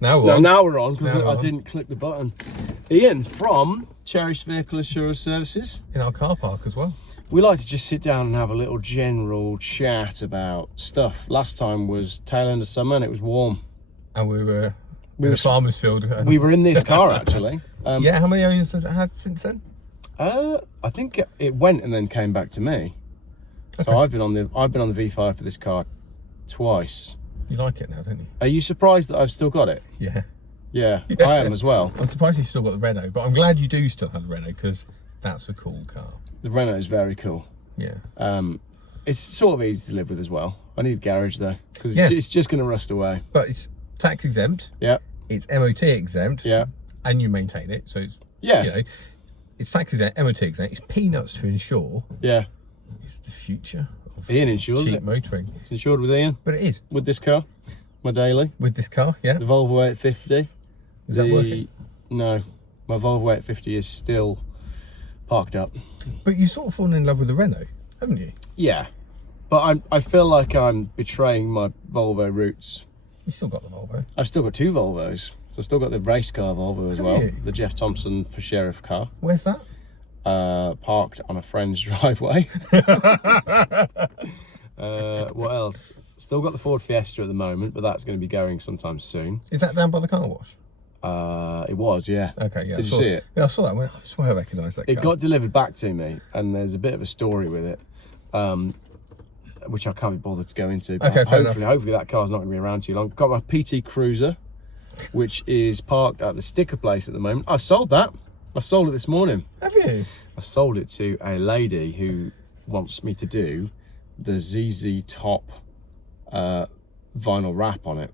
Now we're No, on. now we're on because Now we're I on. didn't click the button. Ian from Cherished Vehicle Insurance Services. In our car park as well. We like to just sit down and have a little general chat about stuff. Last time was tail end of summer and it was warm. And we were in a farmer's field. We were in this car actually. Yeah, how many owners has it had since then? I think it went and then came back to me. So Okay. I've been on the V5 for this car twice. You like it now, don't you? Are you surprised that I've still got it? Yeah. Yeah, Yeah. I am as well. I'm surprised you still got the Renault, but I'm glad you do still have the Renault because that's a cool car. The Renault is very cool. Yeah. It's sort of easy to live with as well. I need a garage though, because Yeah. it's just going to rust away. But it's tax exempt. Yeah. It's MOT exempt. Yeah. And you maintain it, so it's Yeah. You know, it's tax exempt, MOT exempt. It's peanuts to insure. Yeah. It's the future of Ian insures cheap it. motoring. It's insured with Ian, But it is with this car, my daily. with this car. Yeah. The Volvo 850. Is that working? No, my Volvo 850 is still parked up. But you sort of fallen in love with the Renault, haven't you? Yeah, but I feel like I'm betraying my Volvo roots. You still got the Volvo. I've still got two Volvos. So I've still got the race car Volvo as Have well. you? The Geoff Thompson for Sheriff car. Where's that? Parked on a friend's driveway. What else? Still got the Ford Fiesta at the moment, but that's going to be going sometime soon. Is that down by the car wash? It was, yeah. Okay, yeah. Did you see it? Yeah, I saw that. I swear I recognised that It car. got delivered back to me, and there's a bit of a story with it, which I can't be bothered to go into. But Okay, fair hopefully that car's not going to be around too long. Got my PT Cruiser, which is parked at the sticker place at the moment. I've sold that. I sold it this morning. Have you? I sold it to a lady who wants me to do the ZZ Top vinyl wrap on it.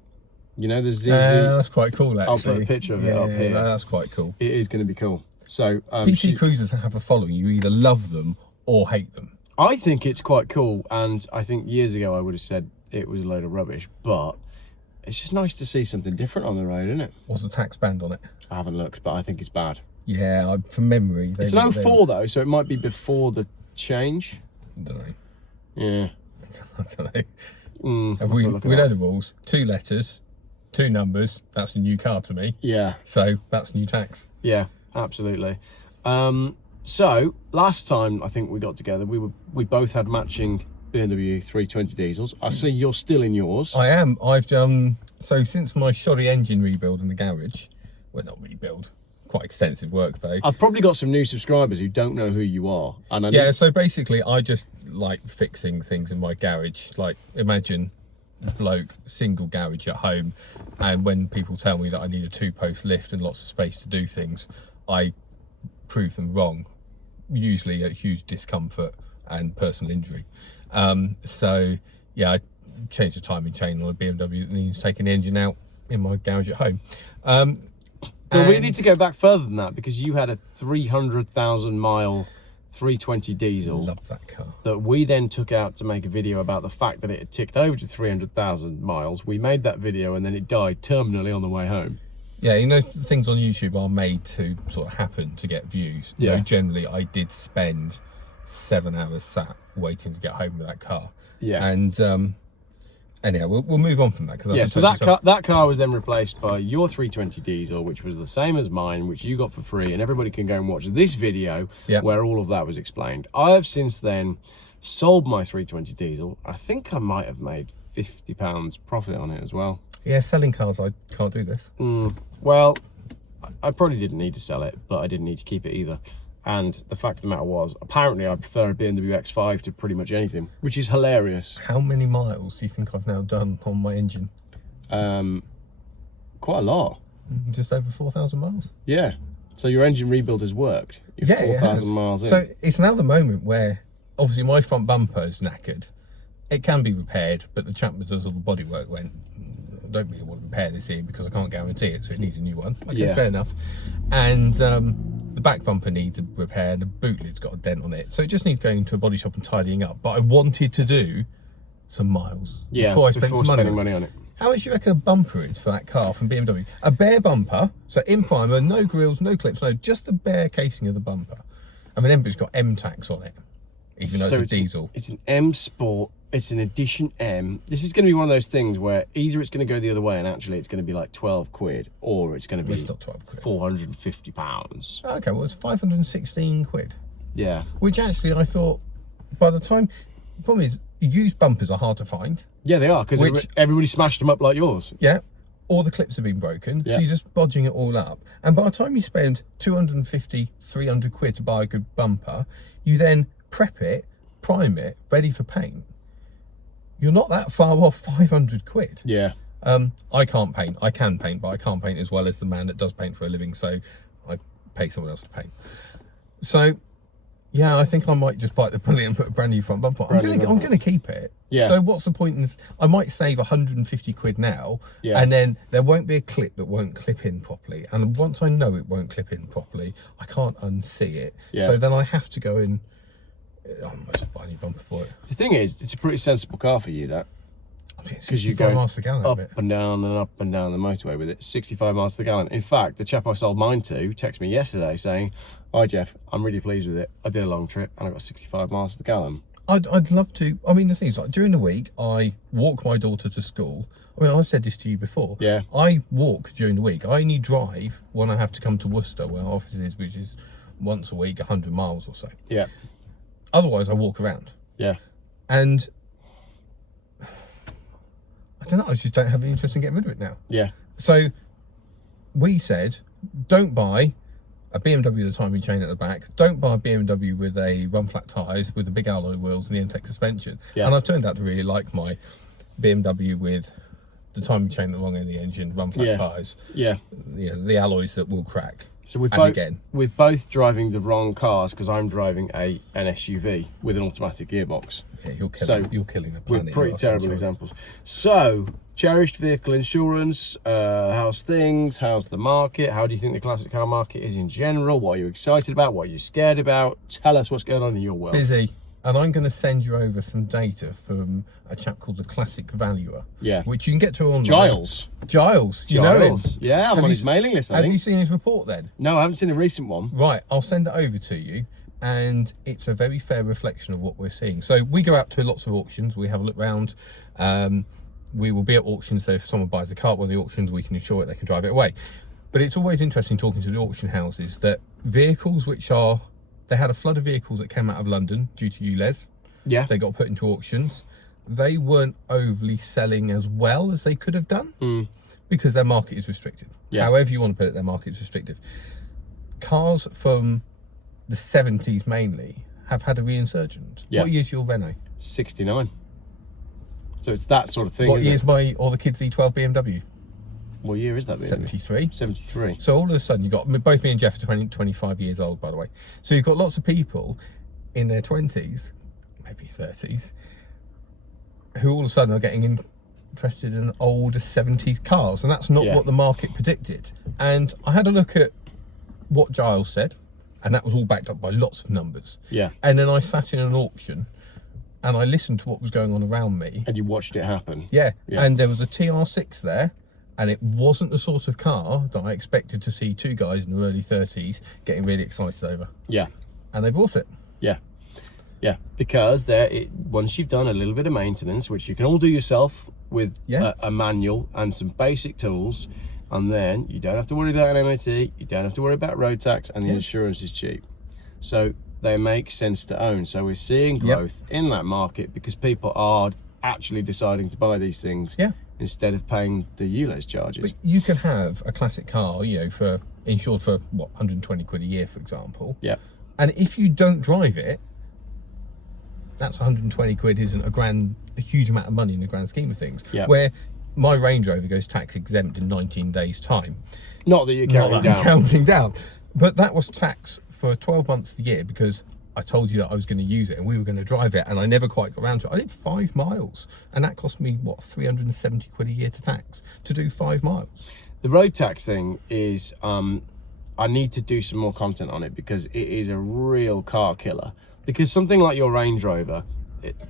You know the ZZ. That's quite cool, actually. I'll put a picture of it up here. That's quite cool. It is going to be cool. So PT Cruisers have a following. You either love them or hate them. I think it's quite cool, and I think years ago I would have said it was a load of rubbish, but it's just nice to see something different on the road, isn't it? What's the tax band on it? I haven't looked, but I think it's bad. Yeah, from memory. It's an 04 though, so it might be before the change. I don't know. Yeah. I don't know. We We know the rules. 2 letters, 2 numbers. That's a new car to me. Yeah. So that's new tax. Yeah, absolutely. So last time I think we got together, we both had matching BMW 320 diesels. I see you're still in yours. I am. I've done so since my shoddy engine rebuild in the garage. Well, not rebuild. Quite extensive work though. I've probably got some new subscribers who don't know who you are. And Yeah, so basically I just like fixing things in my garage. Like imagine a bloke, single garage at home, and when people tell me that I need a 2-post lift and lots of space to do things, I prove them wrong, usually at huge discomfort and personal injury. So yeah, I changed the timing chain on a BMW that needs taking the engine out in my garage at home. But we need to go back further than that, because you had a 300,000 mile 320 diesel. Love that car. That we then took out to make a video about the fact that it had ticked over to 300,000 miles. We made that video and then it died terminally on the way home. Yeah, you know, things on YouTube are made to sort of happen to get views. Yeah. You know, generally, I did spend 7 hours sat waiting to get home with that car. Yeah. And anyhow, we'll move on from that. Cause Yeah, so that car was then replaced by your 320 diesel, which was the same as mine, which you got for free, and everybody can go and watch this video where all of that was explained. I have since then sold my 320 diesel. I think I might have made £50 profit on it as well. Yeah, selling cars, I can't do this. Well, I probably didn't need to sell it, but I didn't need to keep it either. And the fact of the matter was, apparently I prefer a BMW X5 to pretty much anything, which is hilarious. How many miles do you think I've now done on my engine? Quite a lot. Just over 4,000 miles. Yeah. So your engine rebuild has worked. You're 4,000 miles in. So it's now the moment where, obviously my front bumper is knackered. It can be repaired, but the chap that does all the bodywork went, I don't really want to repair this here because I can't guarantee it, so it needs a new one. Okay, fair enough. And the back bumper needs a repair, the boot lid's got a dent on it, so it just needs going to a body shop and tidying up. But I wanted to do some miles before I spent some money on it. How much do you reckon a bumper is for that car from BMW? A bare bumper, so in primer, no grills, no clips, no, just the bare casing of the bumper. I mean, everybody's got M tax on it. even though it's a diesel. It's an M Sport. It's an Edition M. This is going to be one of those things where either it's going to go the other way and actually it's going to be like 12 quid, or it's going to be not 12 quid. £450. Okay, well, it's 516 quid. Yeah. Which actually I thought, by the time, the problem is, used bumpers are hard to find. Yeah, they are, because everybody smashed them up like yours. Yeah. All the clips have been broken, so you're just bodging it all up. And by the time you spend 250, 300 quid to buy a good bumper, you then prep it, prime it, ready for paint. You're not that far off 500 quid. Yeah. I can't paint. I can paint, but I can't paint as well as the man that does paint for a living, so I pay someone else to paint. So, yeah, I think I might just bite the bullet and put a brand new front bumper on. I'm going to keep it. Yeah. So what's the point in... I might save 150 quid now, and then there won't be a clip that won't clip in properly. And once I know it won't clip in properly, I can't unsee it. Yeah. So then I have to go in... I must buy a new bumper for it. The thing is, it's a pretty sensible car for you, that. Because you go miles per gallon up and down the motorway with it, 65 miles per gallon. In fact, the chap I sold mine to texted me yesterday saying, "Hi Geoff, I'm really pleased with it. I did a long trip and I got 65 miles per gallon." I'd love to. I mean, the thing is, like, during the week, I walk my daughter to school. I mean, I said this to you before. Yeah. I walk during the week. I only drive when I have to come to Worcester, where our office is, which is once a week, 100 miles or so. Yeah. Otherwise, I walk around. Yeah. And I don't know, I just don't have any interest in getting rid of it now. Yeah. So we said, don't buy a BMW with a timing chain at the back. Don't buy a BMW with a run flat tyres with the big alloy wheels and the M-Tech suspension. Yeah. And I've turned out to really like my BMW with the timing chain at the wrong end of the engine, run flat tyres. Yeah. The alloys that will crack. So we're both driving the wrong cars, because I'm driving an SUV with an automatic gearbox. Yeah, you're killing the planet. We're pretty terrible examples. So, Cherished Vehicle Insurance, how's things? How's the market? How do you think the classic car market is in general? What are you excited about? What are you scared about? Tell us what's going on in your world. Busy. And I'm going to send you over some data from a chap called the Classic Valuer. Yeah. Which you can get to online. Giles. You know him? Yeah, I'm on his mailing list, I think. Have you seen his report then? No, I haven't seen a recent one. Right, I'll send it over to you. And it's a very fair reflection of what we're seeing. So we go out to lots of auctions. We have a look round. We will be at auctions. So if someone buys a car at one of the auctions, we can insure it, they can drive it away. But it's always interesting talking to the auction houses that vehicles which are... They had a flood of vehicles that came out of London due to ULEZ. Yeah. They got put into auctions. They weren't overly selling as well as they could have done because their market is restricted. Yeah. However you want to put it, their market is restricted. Cars from the 70s mainly have had a reinsurgence. Yeah. What year's your Renault? 69. So it's that sort of thing. What year's or the kids' E12 BMW? What year is that? 73. 73. So all of a sudden you've got, both me and Geoff are 25 years old, by the way. So you've got lots of people in their 20s, maybe 30s, who all of a sudden are getting interested in older 70s cars. And that's not what the market predicted. And I had a look at what Giles said, and that was all backed up by lots of numbers. Yeah. And then I sat in an auction and I listened to what was going on around me. And you watched it happen. Yeah. And there was a TR6 there. And it wasn't the sort of car that I expected to see two guys in their early 30s getting really excited over. Yeah. And they bought it. Yeah. Yeah. Because once you've done a little bit of maintenance, which you can all do yourself with a manual and some basic tools, and then you don't have to worry about an MOT, you don't have to worry about road tax, and the insurance is cheap. So they make sense to own. So we're seeing growth in that market because people are actually deciding to buy these things. Yeah. Instead of paying the ULEZ charges. But you can have a classic car, insured for what, 120 quid a year, for example. Yeah. And if you don't drive it, that's 120 quid isn't a huge amount of money in the grand scheme of things. Yeah. Where my Range Rover goes tax exempt in 19 days' time. Not that you're counting down. But that was tax for 12 months a year because I told you that I was going to use it and we were going to drive it, and I never quite got around to it. I did 5 miles and that cost me, what, 370 quid a year to tax to do 5 miles. The road tax thing is, I need to do some more content on it because it is a real car killer. Because something like your Range Rover,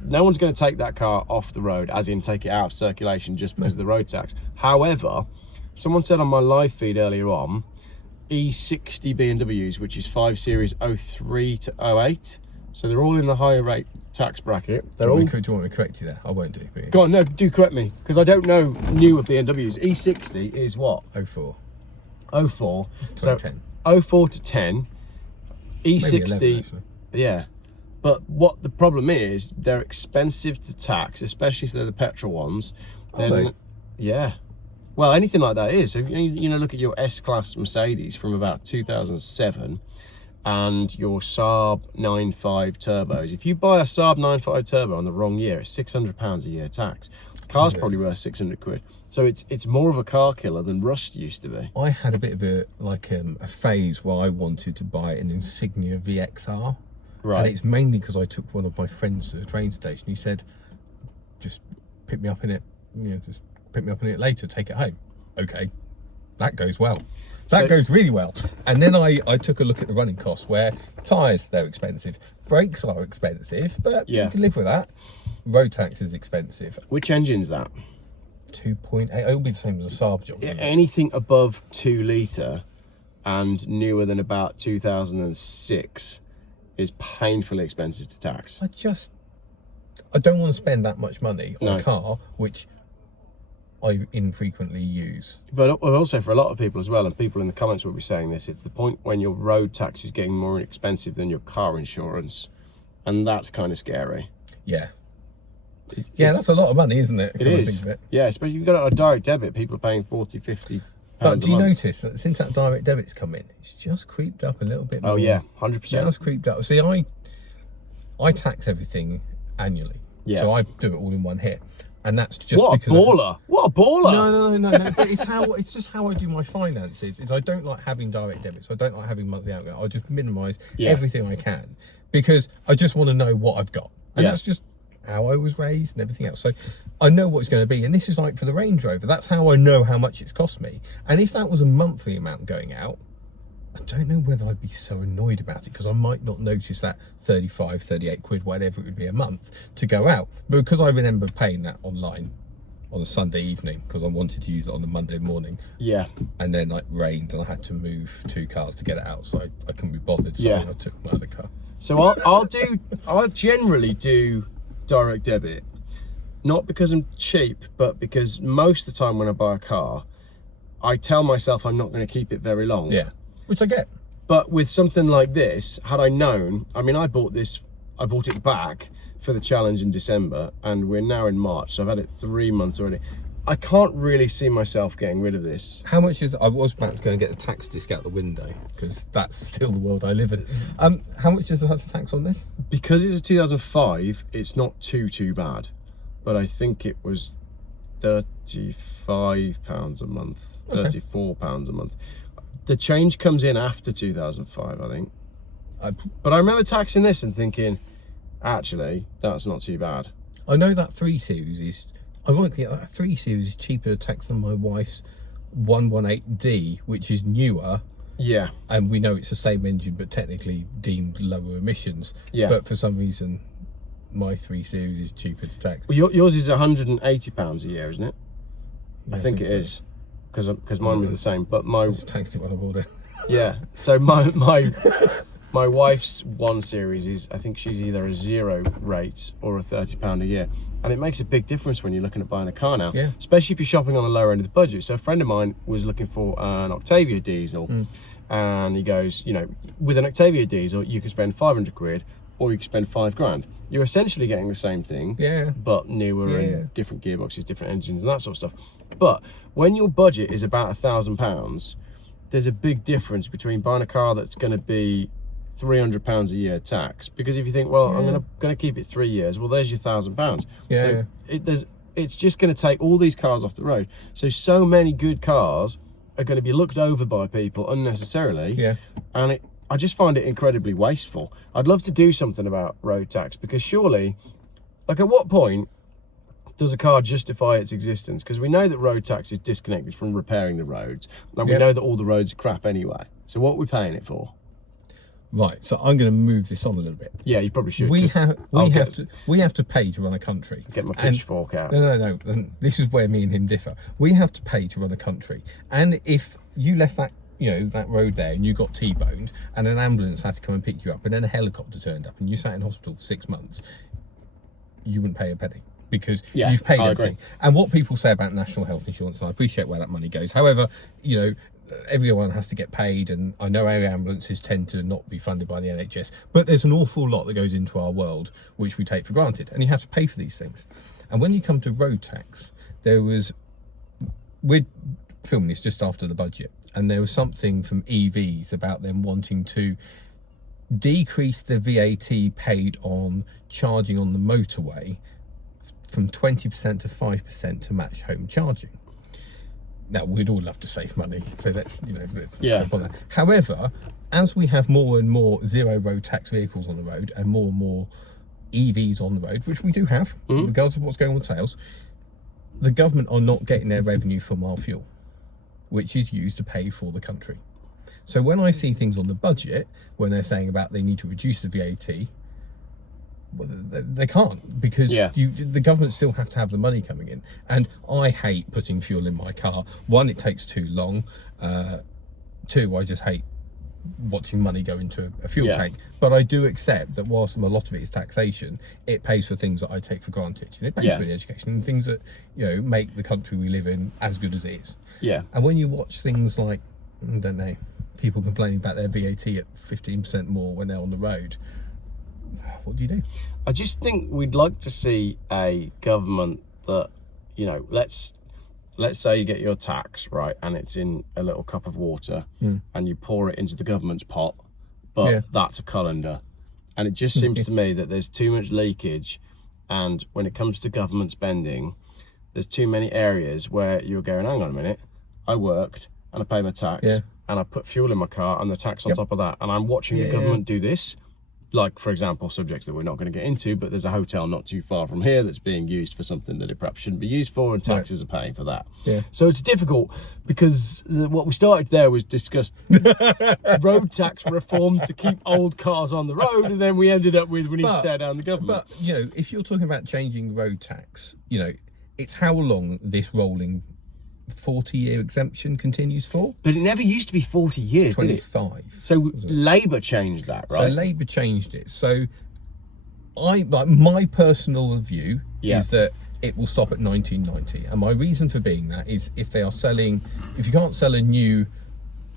no one's going to take that car off the road, as in take it out of circulation just because of the road tax. However, someone said on my live feed earlier on, E60 BMWs, which is 5 Series 03 to 08, So they're all in the higher rate tax bracket. They're do all. you want me to correct you there? I won't do. But Go on, no, do correct me, because I don't know newer BMWs. E60 is what? 04. 04. So 2010. 04 to 10. E60. Maybe 11, actually. Yeah. But what the problem is, they're expensive to tax, especially if they're the petrol ones. Then, yeah. Well, anything like that is. So, you know, look at your S-Class Mercedes from about 2007 and your Saab 9.5 turbos. If you buy a Saab 9.5 turbo on the wrong year, it's £600 a year tax. Car's probably worth 600 quid. So it's more of a car killer than rust used to be. I had a bit of a phase where I wanted to buy an Insignia VXR. Right. And it's mainly because I took one of my friends to the train station. He said, just pick me up in it, just pick me up in it later, take it home. Okay, that goes well. That goes really well. And then I took a look at the running costs, where tyres, they're expensive. Brakes are expensive, but you can live with that. Road tax is expensive. Which engine's that? 2.8, it'll be the same as a Saab job. Anything above 2 litre and newer than about 2006 is painfully expensive to tax. I don't want to spend that much money on a car which I infrequently use. But also for a lot of people as well, and people in the comments will be saying this, it's the point when your road tax is getting more expensive than your car insurance, and that's kind of scary. Yeah. That's a lot of money, isn't it? It is. Yeah, especially if you've got a direct debit, people are paying 40, 50 But do you notice that since that direct debit's come in, it's just creeped up a little bit more? Oh yeah, 100%. Just creeped up. See, I tax everything annually. Yeah. So I do it all in one hit. And that's just what a baller! What a baller! No. But it's just how I do my finances. I don't like having direct debits. I don't like having monthly outgo. I just minimise everything I can, because I just want to know what I've got. And that's just how I was raised and everything else. So I know what it's going to be. And this is like for the Range Rover. That's how I know how much it's cost me. And if that was a monthly amount going out, I don't know whether I'd be so annoyed about it, because I might not notice that 35, 38 quid, whatever it would be a month to go out. But because I remember paying that online on a Sunday evening, because I wanted to use it on the Monday morning. Yeah. And then it rained and I had to move 2 cars to get it out, so I couldn't be bothered. So I took my other car. So I'll generally do direct debit, not because I'm cheap, but because most of the time when I buy a car, I tell myself I'm not going to keep it very long. Yeah. Which I get. But with something like this, had I known, I mean, I bought it back for the challenge in December, and we're now in March, so I've had it 3 months already. I can't really see myself getting rid of this. How much is, I was about to go and get the tax disc out the window, because that's still the world I live in. How much is the tax on this? Because it's a 2005, it's not too bad. But I think it was £35 a month, £34 a month. The change comes in after 2005, I think. But I remember taxing this and thinking, actually, that's not too bad. I know that 3 Series is, ironically, that 3 Series is cheaper to tax than my wife's 118D, which is newer. Yeah. And we know it's the same engine, but technically deemed lower emissions. Yeah. But for some reason, my 3 Series is cheaper to tax. Well, yours is £180 a year, isn't it? Yeah, I think it is. Because mine was the same, but my taxed it when I bought it. Yeah, so my wife's 1 Series is, I think she's either a 0 rate or a £30 a year, and it makes a big difference when you're looking at buying a car now. Yeah. Especially if you're shopping on the lower end of the budget. So a friend of mine was looking for an Octavia diesel, and he goes, with an Octavia diesel you can spend 500 quid, or you can spend 5 grand. You're essentially getting the same thing, but newer and different gearboxes, different engines, and that sort of stuff. But when your budget is about £1,000, there's a big difference between buying a car that's going to be £300 a year tax, because if you think, well, I'm going to keep it 3 years, well, there's your £1,000. It's just going to take all these cars off the road. So many good cars are going to be looked over by people unnecessarily, and I just find it incredibly wasteful. I'd love to do something about road tax, because surely, like, at what point does a car justify its existence? Because we know that road tax is disconnected from repairing the roads, and we know that all the roads are crap anyway. So what are we paying it for? Right, so I'm going to move this on a little bit. Yeah, you probably should. We have to pay to run a country. Get my pitchfork out. No. This is where me and him differ. We have to pay to run a country, and if you left that you know, that road there and you got T-boned and an ambulance had to come and pick you up and then a helicopter turned up and you sat in hospital for 6 months, you wouldn't pay a penny because you've paid everything. And what people say about national health insurance, and I appreciate where that money goes. However, you know, everyone has to get paid, and I know our ambulances tend to not be funded by the NHS, but there's an awful lot that goes into our world which we take for granted, and you have to pay for these things. And when you come to road tax, we're filming this just after the budget, and there was something from EVs about them wanting to decrease the VAT paid on charging on the motorway from 20% to 5% to match home charging. Now, we'd all love to save money, so let's, you know, jump on that. However, as we have more and more zero road tax vehicles on the road and more EVs on the road, which we do have, regardless of what's going on with sales, the government are not getting their revenue from our fuel, which is used to pay for the country. So when I see things on the budget, when they're saying about they need to reduce the VAT, well, they can't, because the government still have to have the money coming in. And I hate putting fuel in my car. One, it takes too long. Two, I just hate watching money go into a fuel tank. But I do accept that whilst a lot of it is taxation, it pays for things that I take for granted. And it pays for the education and things that, you know, make the country we live in as good as it is. Yeah. And when you watch things like, I don't know, people complaining about their VAT at 15% more when they're on the road, what do you do? I just think we'd like to see a government that, you know, let's say you get your tax, right, and it's in a little cup of water and you pour it into the government's pot, but that's a colander. And it just seems to me that there's too much leakage, and when it comes to government spending, there's too many areas where you're going, hang on a minute, I worked and I pay my tax and I put fuel in my car and the tax on top of that, and I'm watching the government do this. Like, for example, subjects that we're not going to get into, but there's a hotel not too far from here that's being used for something that it perhaps shouldn't be used for, and taxes are paying for that. So it's difficult, because what we started there was discussed road tax reform to keep old cars on the road, and then we ended up with we need to tear down the government. But, you know, if you're talking about changing road tax, you know, it's how long this rolling 40-year exemption continues for. But it never used to be 40 years, 25. Did it? So Labour changed that, right? So Labour changed it. So my personal view is that it will stop at 1990. And my reason for being that is if you can't sell a new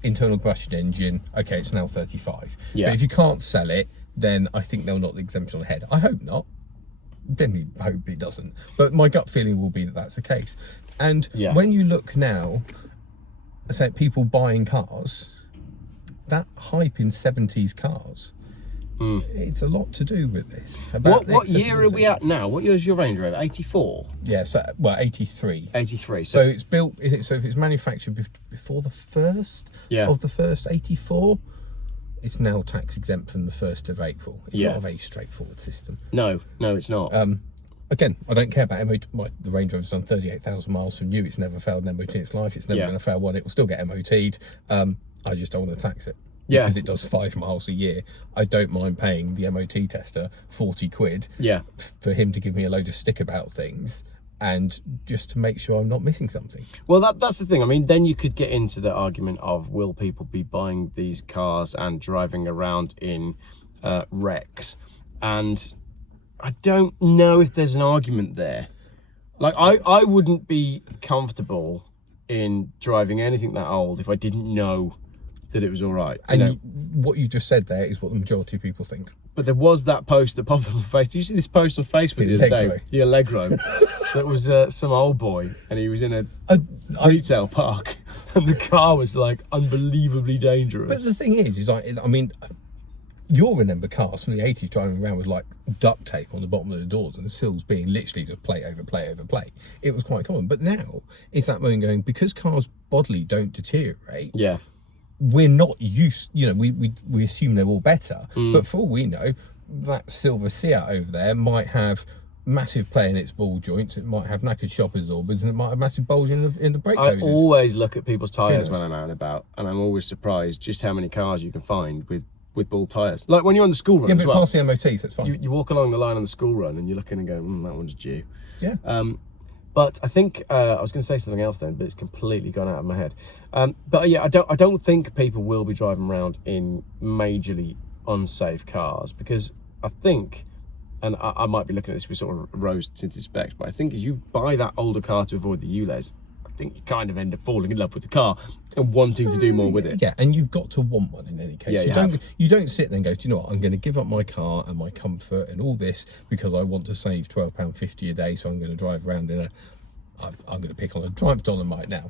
internal combustion engine, okay, it's now 35. But if you can't sell it, then I think they'll knock the exemption on the head. I hope not. Definitely hope it doesn't. But my gut feeling will be that that's the case. And when you look now, say people buying cars, that hype in 70s cars, it's a lot to do with this. What year are we at now? What year is your Range Rover? 84? Yeah, so, well, 83. 83. So it's built, so if it's manufactured before the first of the first 84, it's now tax exempt from the 1st of April. It's not a very straightforward system. No, it's not. Again, I don't care about MOT. The Range Rover's done 38,000 miles from new. It's never failed an MOT in its life. It's never going to fail one. It will still get MOT'd. I just don't want to tax it. Because it does 5 miles a year. I don't mind paying the MOT tester 40 quid for him to give me a load of stick about things, and just to make sure I'm not missing something. Well, that's the thing. I mean, then you could get into the argument of, will people be buying these cars and driving around in wrecks? And I don't know if there's an argument there. Like, I wouldn't be comfortable in driving anything that old if I didn't know that it was all right. And what you just said there is what the majority of people think. But there was that post that popped up on Facebook. Did you see this post on Facebook the other day? The Allegro. That was some old boy, and he was in a retail park, and the car was like unbelievably dangerous. But the thing is like, I mean, you'll remember cars from the 80s driving around with like duct tape on the bottom of the doors and the sills being literally just plate over plate over plate. It was quite common. But now it's that moment going, because cars bodily don't deteriorate. We're not used, you know, we assume they're all better, but for all we know, that silver Seat over there might have massive play in its ball joints, it might have knackered shock absorbers, and it might have massive bulge in the brake hoses. I always look at people's tyres when I'm out and about, and I'm always surprised just how many cars you can find with bald tyres. Like when you're on the school run as well. Past the MOTs, that's fine. You walk along the line on the school run and you're looking and going, that one's due. But I think I was going to say something else then, but it's completely gone out of my head. But yeah, I don't think people will be driving around in majorly unsafe cars, because I think, and I might be looking at this with sort of rose-tinted specs, but I think as you buy that older car to avoid the ULEZ, I think you kind of end up falling in love with the car and wanting to do more with it. Yeah, and you've got to want one in any case. Yeah, you don't sit there and go, do you know what, I'm going to give up my car and my comfort and all this because I want to save £12.50 a day, so I'm going to drive around in a, I'm going to pick on a Triumph Dolomite now.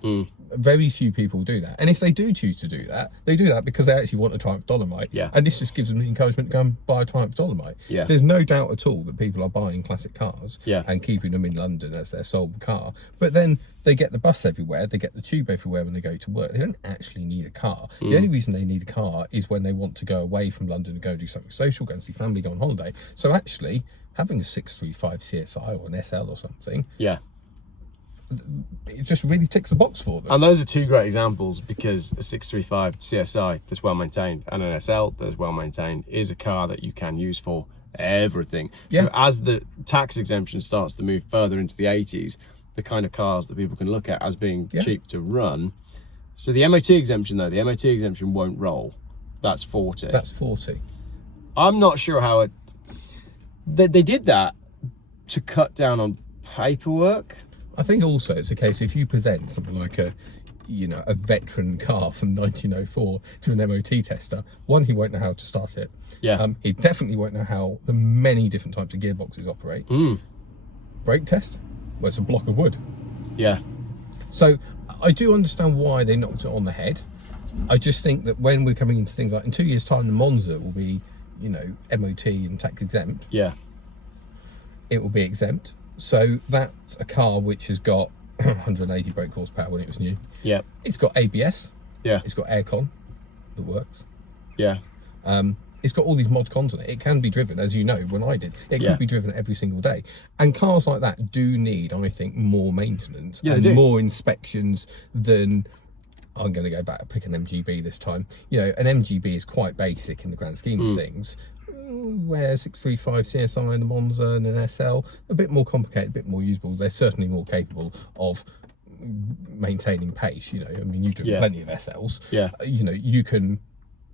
Very few people do that. And if they do choose to do that, they do that because they actually want a Triumph Dolomite. Yeah. And this just gives them the encouragement to go and buy a Triumph Dolomite. Yeah. There's no doubt at all that people are buying classic cars Yeah. and keeping them in London as their sole car. But then they get the bus everywhere, they get the tube everywhere when they go to work. They don't actually need a car. The only reason they need a car is when they want to go away from London and go do something social, go and see family, go on holiday. So actually, having a 635 CSI or an SL or something, Yeah. it just really ticks the box for them. And those are two great examples, because a 635 CSI that's well maintained and an SL that's well maintained is a car that you can use for everything. Yeah. So as the tax exemption starts to move further into the 80s, the kind of cars that people can look at as being cheap to run. So the MOT exemption though, the MOT exemption won't roll. That's 40. That's 40. I'm not sure how it... They did that to cut down on paperwork. I think also it's a case, if you present something like a, you know, a veteran car from 1904 to an MOT tester, one, he won't know how to start it. Yeah. He definitely won't know how the many different types of gearboxes operate. Brake test, well, it's a block of wood. Yeah. So I do understand why they knocked it on the head. I just think that when we're coming into things like, in 2 years' time, the Monza will be, you know, MOT and tax exempt. Yeah. It will be exempt. So that's a car which has got 180 brake horsepower when it was new. Yeah. It's got ABS. Yeah. It's got aircon that works. Yeah. It's got all these mod cons on it. It can be driven, as you know, when I did. It could be driven every single day. And cars like that do need, I think, more maintenance and more inspections than... I'm going to go back and pick an MGB this time. You know, an MGB is quite basic in the grand scheme of things. Where 635 CSI and the Monza and an SL, a bit more complicated, a bit more usable. They're certainly more capable of maintaining pace. You know, I mean, you've driven plenty of SLs. Yeah. You know, you can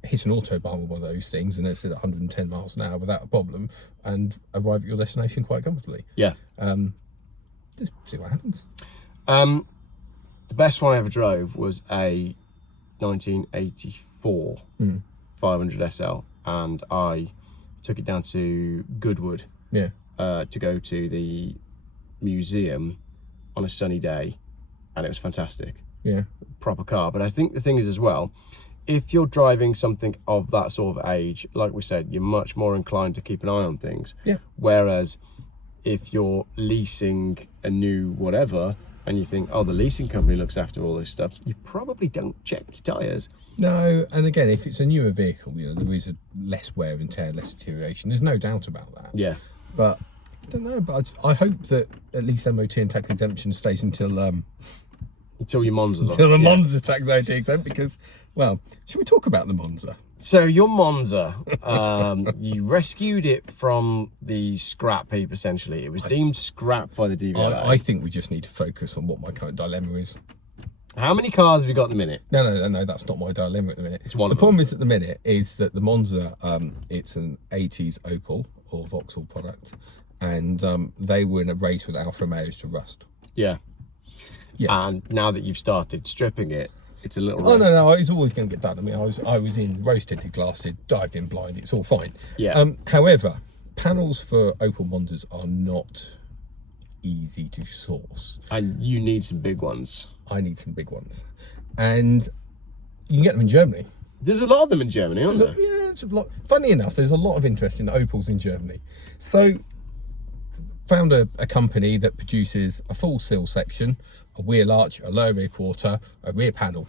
hit an autobahn with one of those things and it's at 110 miles an hour without a problem and arrive at your destination quite comfortably. Yeah. Just see what happens. The best one I ever drove was a 1984 500 SL, and I took it down to Goodwood to go to the museum on a sunny day, and it was fantastic. Yeah. Proper car. But I think the thing is as well, if you're driving something of that sort of age, like we said, you're much more inclined to keep an eye on things. Yeah. Whereas if you're leasing a new whatever, and you think, oh, the leasing company looks after all this stuff, you probably don't check your tyres. No, and again, if it's a newer vehicle, you know, there is a less wear and tear, less deterioration. There's no doubt about that. Yeah. But I don't know, but I hope that at least MOT and tax exemption stays until your Monza's until the Monza tax MOT exempt, because, well, should we talk about the Monza? So your Monza, you rescued it from the scrap heap, essentially. It was deemed scrap by the DVLA. I think we just need to focus on what my current dilemma is. How many cars have you got at the minute? No, that's not my dilemma at the minute. It's one the of problem them. is at the minute is that the Monza, it's an 80s Opel or Vauxhall product, and they were in a race with Alfa Romeos to rust. Yeah. Yeah. And now that you've started stripping it, it's a little... Oh, no, it's always going to get done. I mean, I was in rose-tinted glassed, dived in blind, it's all fine. Yeah. However, panels for Opel Monzas are not easy to source. And you need some big ones. I need some big ones. And you can get them in Germany. There's a lot of them in Germany, aren't there? Yeah, it's a lot. Funny enough, there's a lot of interest in Opels in Germany. So, found a company that produces a full sill section, a wheel arch, a lower rear quarter, a rear panel.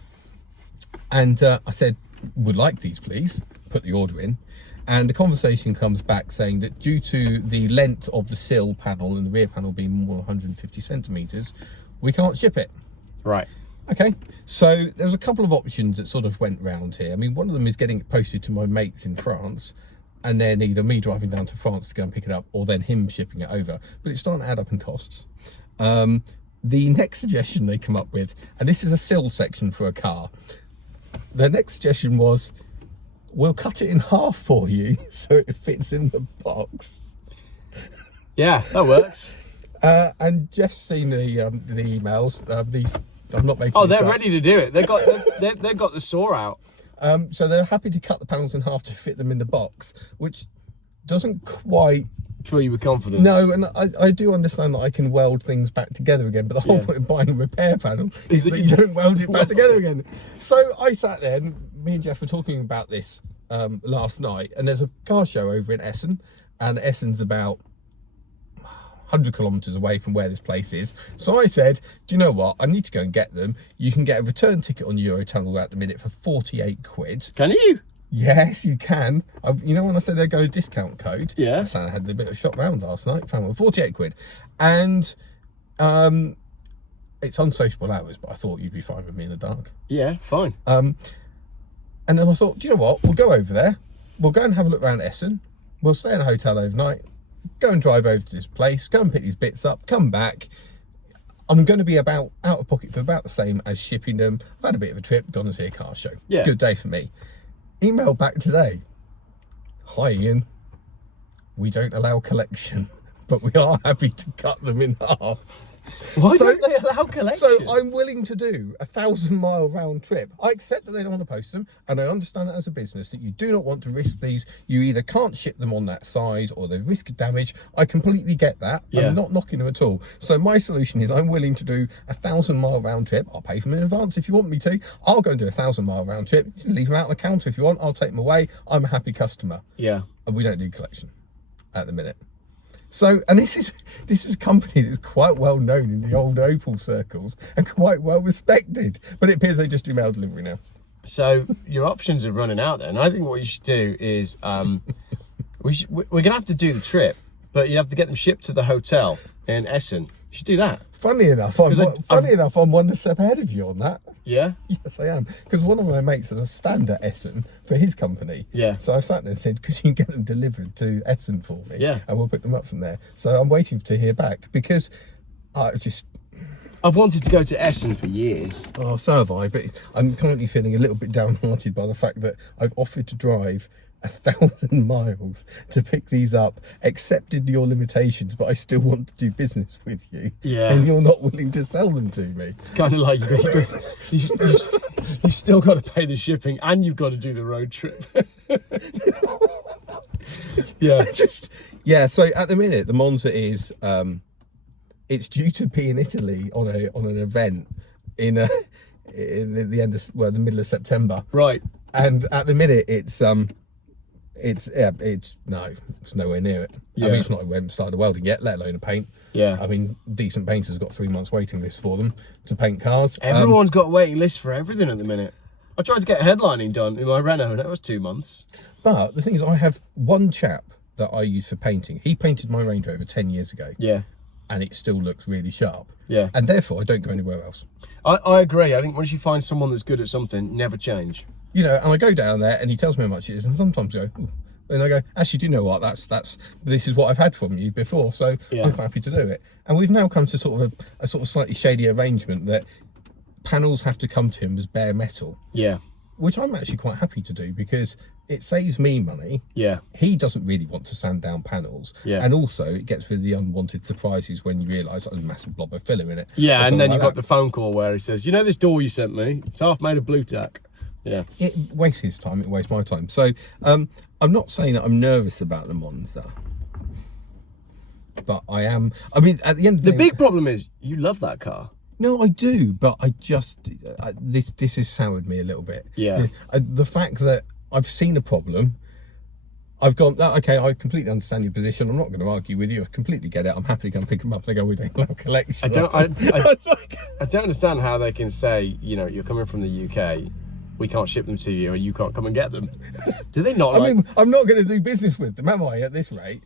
And I said, would like these please, put the order in. And the conversation comes back saying that due to the length of the sill panel and the rear panel being more than 150 centimetres, we can't ship it. Right. Okay, so there's a couple of options that sort of went round here. I mean, one of them is getting it posted to my mates in France, and then either me driving down to France to go and pick it up, or then him shipping it over. But it's starting to add up in costs. The next suggestion they come up with, and this is a sill section for a car, the next suggestion was, we'll cut it in half for you so it fits in the box. Yeah, that works. And Geoff's seen the emails. These, I'm not making. Oh, they're ready to do it. They've got the saw out. So they're happy to cut the panels in half to fit them in the box, which doesn't quite fill you with confidence. No, and I do understand that I can weld things back together again, but the whole point of buying a repair panel is that you don't weld it back together again. So I sat there, and me and Geoff were talking about this last night, and there's a car show over in Essen, and Essen's about 100 kilometres away from where this place is. So I said, do you know what, I need to go and get them. You can get a return ticket on Eurotunnel at the minute for 48 quid. Can you? Yes, you can. You know when I said they'd go discount code? Yeah. I had a bit of a shop round last night, found one 48 quid. And it's unsociable hours, but I thought you'd be fine with me in the dark. Yeah, fine. And then I thought, do you know what, we'll go over there, we'll go and have a look around Essen, we'll stay in a hotel overnight, go and drive over to this place, go and pick these bits up, come back. I'm going to be about out of pocket for about the same as shipping them. I've had a bit of a trip, gone to see a car show. Yeah. Good day for me. Email back today. Hi Ian, we don't allow collection, but we are happy to cut them in half. Why don't they allow collection? So I'm willing to do a 1,000-mile round trip. I accept that they don't want to post them, and I understand that as a business that you do not want to risk these. You either can't ship them on that size or they risk damage. I completely get that. Yeah. I'm not knocking them at all. So my solution is I'm willing to do a 1,000-mile round trip. I'll pay for them in advance if you want me to. I'll go and do a 1,000-mile round trip. You can leave them out on the counter if you want. I'll take them away. I'm a happy customer. Yeah. And we don't do collection at the minute. So, and this is a company that's quite well known in the old Opel circles and quite well respected, but it appears they just do mail delivery now. So your options are running out then. I think what you should do is we're gonna have to do the trip, but you have to get them shipped to the hotel in Essen. You should do that. Funny enough, I'm one step ahead of you on that. Yeah? Yes, I am. Because one of my mates has a stand at Essen for his company. Yeah. So I sat there and said, could you get them delivered to Essen for me? Yeah. And we'll pick them up from there. So I'm waiting to hear back because I've wanted to go to Essen for years. Oh, so have I, but I'm currently feeling a little bit downhearted by the fact that I've offered to drive 1,000 miles to pick these up, accepted your limitations, but I still want to do business with you. Yeah. And you're not willing to sell them to me. It's kind of like you've still got to pay the shipping and you've got to do the road trip. Yeah. So at the minute, the Monza is it's due to be in Italy on an event in the end of the middle of September. Right. And at the minute, it's nowhere near it. Yeah. I mean, it's not even started welding yet, let alone a paint. Yeah. I mean, decent painters have got 3 months waiting list for them to paint cars. Everyone's got a waiting list for everything at the minute. I tried to get headlining done in my Renault and that was 2 months. But the thing is, I have one chap that I use for painting. He painted my Range Rover 10 years ago. Yeah. And it still looks really sharp. Yeah. And therefore, I don't go anywhere else. I agree. I think once you find someone that's good at something, never change. You know, and I go down there and he tells me how much it is, and sometimes I go, ooh. And I go, actually, do you know what? This is what I've had from you before, so Yeah. I'm happy to do it. And we've now come to sort of a sort of slightly shady arrangement that panels have to come to him as bare metal. Yeah. Which I'm actually quite happy to do because it saves me money. Yeah. He doesn't really want to sand down panels. Yeah. And also it gets rid of the unwanted surprises when you realise there's a massive blob of filler in it. Yeah, and then you've like got the phone call where he says, you know this door you sent me? It's half made of blue tack. Yeah. It wastes his time, it wastes my time. So I'm not saying that I'm nervous about the Monza. But I am. I mean, at the end of the day, The big problem is you love that car. No, I do, but I just this has soured me a little bit. Yeah. The fact that I've seen a problem, I've gone, okay, I completely understand your position. I'm not going to argue with you. I completely get it. I'm happy to go and pick them up. They go, we don't allow collection. I don't understand how they can say, you know, you're coming from the UK, we can't ship them to you, and you can't come and get them. Do they not? I mean, I'm not going to do business with them, am I? At this rate.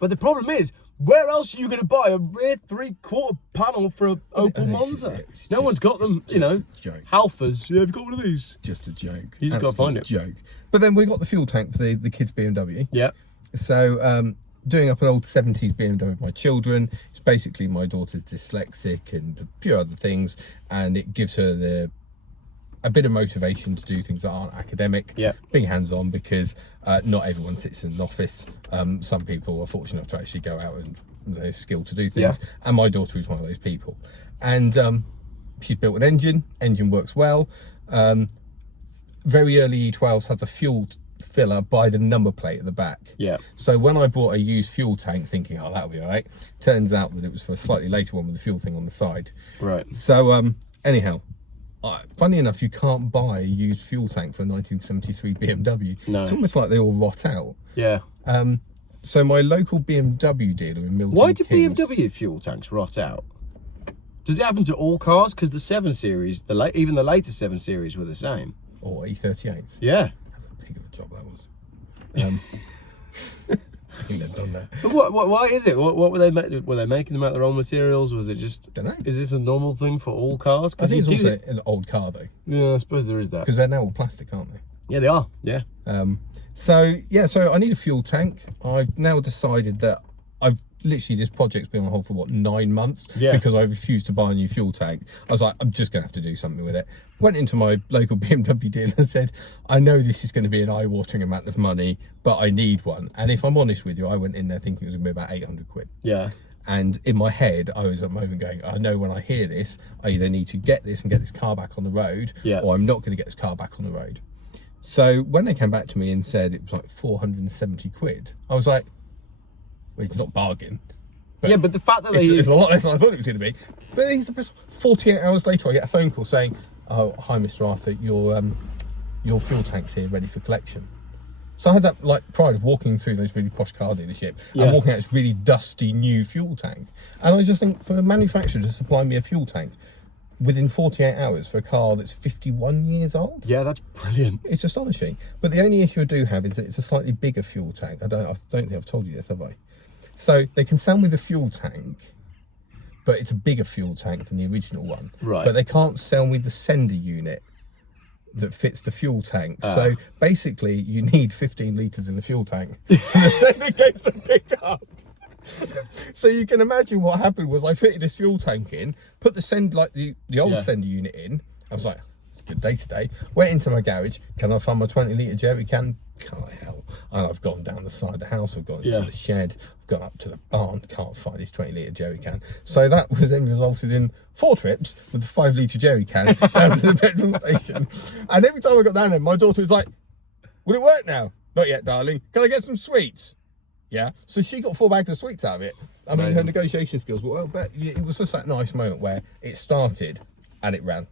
But the problem is, where else are you going to buy a rear 3/4 panel for an Opel Monza? No one's got them, you know. Halfers. Yeah, have you got one of these? Just a joke. You just got to find it. Joke. But then we got the fuel tank for the kids' BMW. Yeah. So doing up an old 70s BMW with my children. It's basically my daughter's dyslexic and a few other things, and it gives her a bit of motivation to do things that aren't academic, being hands-on, because not everyone sits in an office. Some people are fortunate enough to actually go out and they're skilled to do things, and my daughter is one of those people. And she's built an engine works well. Very early E12s have the fuel filler by the number plate at the back. So when I bought a used fuel tank thinking, oh, that'll be all right, turns out that it was for a slightly later one with the fuel thing on the side. So anyhow, funny enough, you can't buy a used fuel tank for a 1973 BMW. It's almost like they all rot out. So my local BMW dealer in Milton Why do Keynes, BMW fuel tanks rot out? Does it happen to all cars? Because the 7 Series, even the later 7 Series were the same. Or E38s. Yeah. Pig of a job that was. I think they've done that. But why is it? What were they making them out of their own materials? Was it just? Don't know. Is this a normal thing for all cars? I think it's also an old car though. Yeah, I suppose there is that. Because they're now all plastic, aren't they? Yeah, they are. Yeah. So I need a fuel tank. I've now decided that I've literally, this project's been on hold for what, 9 months, because I refused to buy a new fuel tank. I was like, I'm just gonna have to do something with it. Went into my local BMW dealer and said, I know this is going to be an eye-watering amount of money, but I need one. And if I'm honest with you, I went in there thinking it was gonna be about 800 quid. And in my head, I was at the moment going, I know when I hear this, I either need to get this and get this car back on the road, or I'm not going to get this car back on the road. So when they came back to me and said it was like 470 quid, I was like, well, it's not bargain. But but the fact that it's a lot less than I thought it was going to be. But 48 hours later, I get a phone call saying, oh, hi, Mr. Arthur, your fuel tank's here ready for collection. So I had that like pride of walking through those really posh car dealership and walking out this really dusty new fuel tank. And I just think for a manufacturer to supply me a fuel tank within 48 hours for a car that's 51 years old. That's brilliant. It's astonishing. But the only issue I do have is that it's a slightly bigger fuel tank. I don't think I've told you this, have I? So they can sell me the fuel tank, but it's a bigger fuel tank than the original one. But they can't sell me the sender unit that fits the fuel tank. So basically you need 15 litres in the fuel tank for the sender gates to pick up. So you can imagine what happened was I fitted this fuel tank in, put the the old sender unit in. I was like, it's a good day today. Went into my garage, can I find my 20 litre jerry can? Can't I hell? And I've gone down the side of the house, I've gone into the shed, I've gone up to the barn, can't find this 20 litre jerry can. So that was then resulted in 4 trips with the 5 litre jerry can down to the petrol station. And every time I got down there, my daughter was like, will it work now? Not yet, darling. Can I get some sweets? Yeah. So she got 4 bags of sweets out of it. I mean, her negotiation skills were well, but it was just that nice moment where it started and it ran.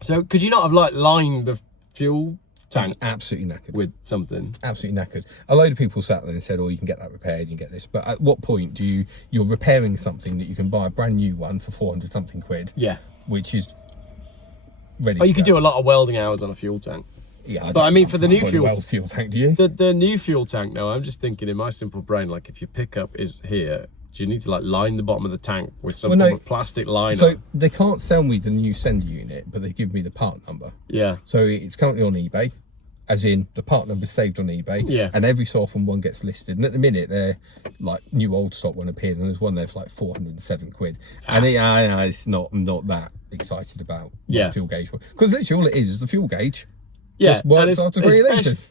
So could you not have like lined the fuel tank absolutely knackered with something? Absolutely knackered. A load of people sat there and said, oh, you can get that repaired, you can get this, but at what point do you're repairing something that you can buy a brand new one for 400 something quid, which is ready you could do a lot of welding hours on a fuel tank. But I mean, for the new fuel tank, do you? The new fuel tank, no, I'm just thinking in my simple brain, like if your pickup is here, do you need to like line the bottom of the tank with some form of plastic liner? So they can't sell me the new sender unit, but they give me the part number. So it's currently on eBay, as in the part number is saved on eBay. And every so often one gets listed. And at the minute, they're like new old stock one appears, and there's one there for like 407 quid. And it's not, I'm not that excited about the fuel gauge. Because literally all it is the fuel gauge. And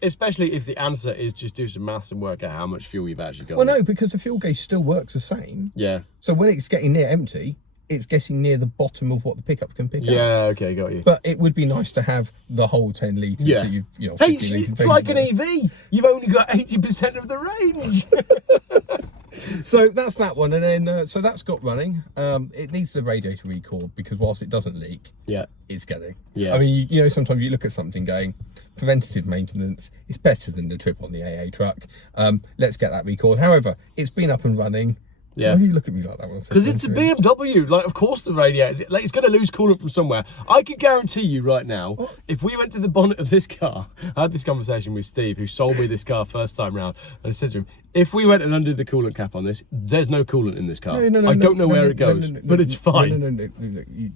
especially if the answer is just do some maths and work out how much fuel you've actually got. Well, no, because the fuel gauge still works the same. So when it's getting near empty, it's getting near the bottom of what the pickup can pick up. Okay, got you. But it would be nice to have the whole 10 litres. So you know, hey, it's like an EV. You've only got 80% of the range. So that's that one, and then so that's got running. It needs the radiator recall because whilst it doesn't leak, it's getting. I mean, you know, sometimes you look at something going, preventative maintenance is better than the trip on the AA truck. Let's get that recalled. However, it's been up and running. Why do you look at me like that one? Because it's a BMW. Like, of course the radiator, like, it's going to lose coolant from somewhere. I could guarantee you right now, if we went to the bonnet of this car, I had this conversation with Steve, who sold me this car first time round, and I said to him, if we went and undid the coolant cap on this, there's no coolant in this car. I don't know where it goes, but it's fine. No.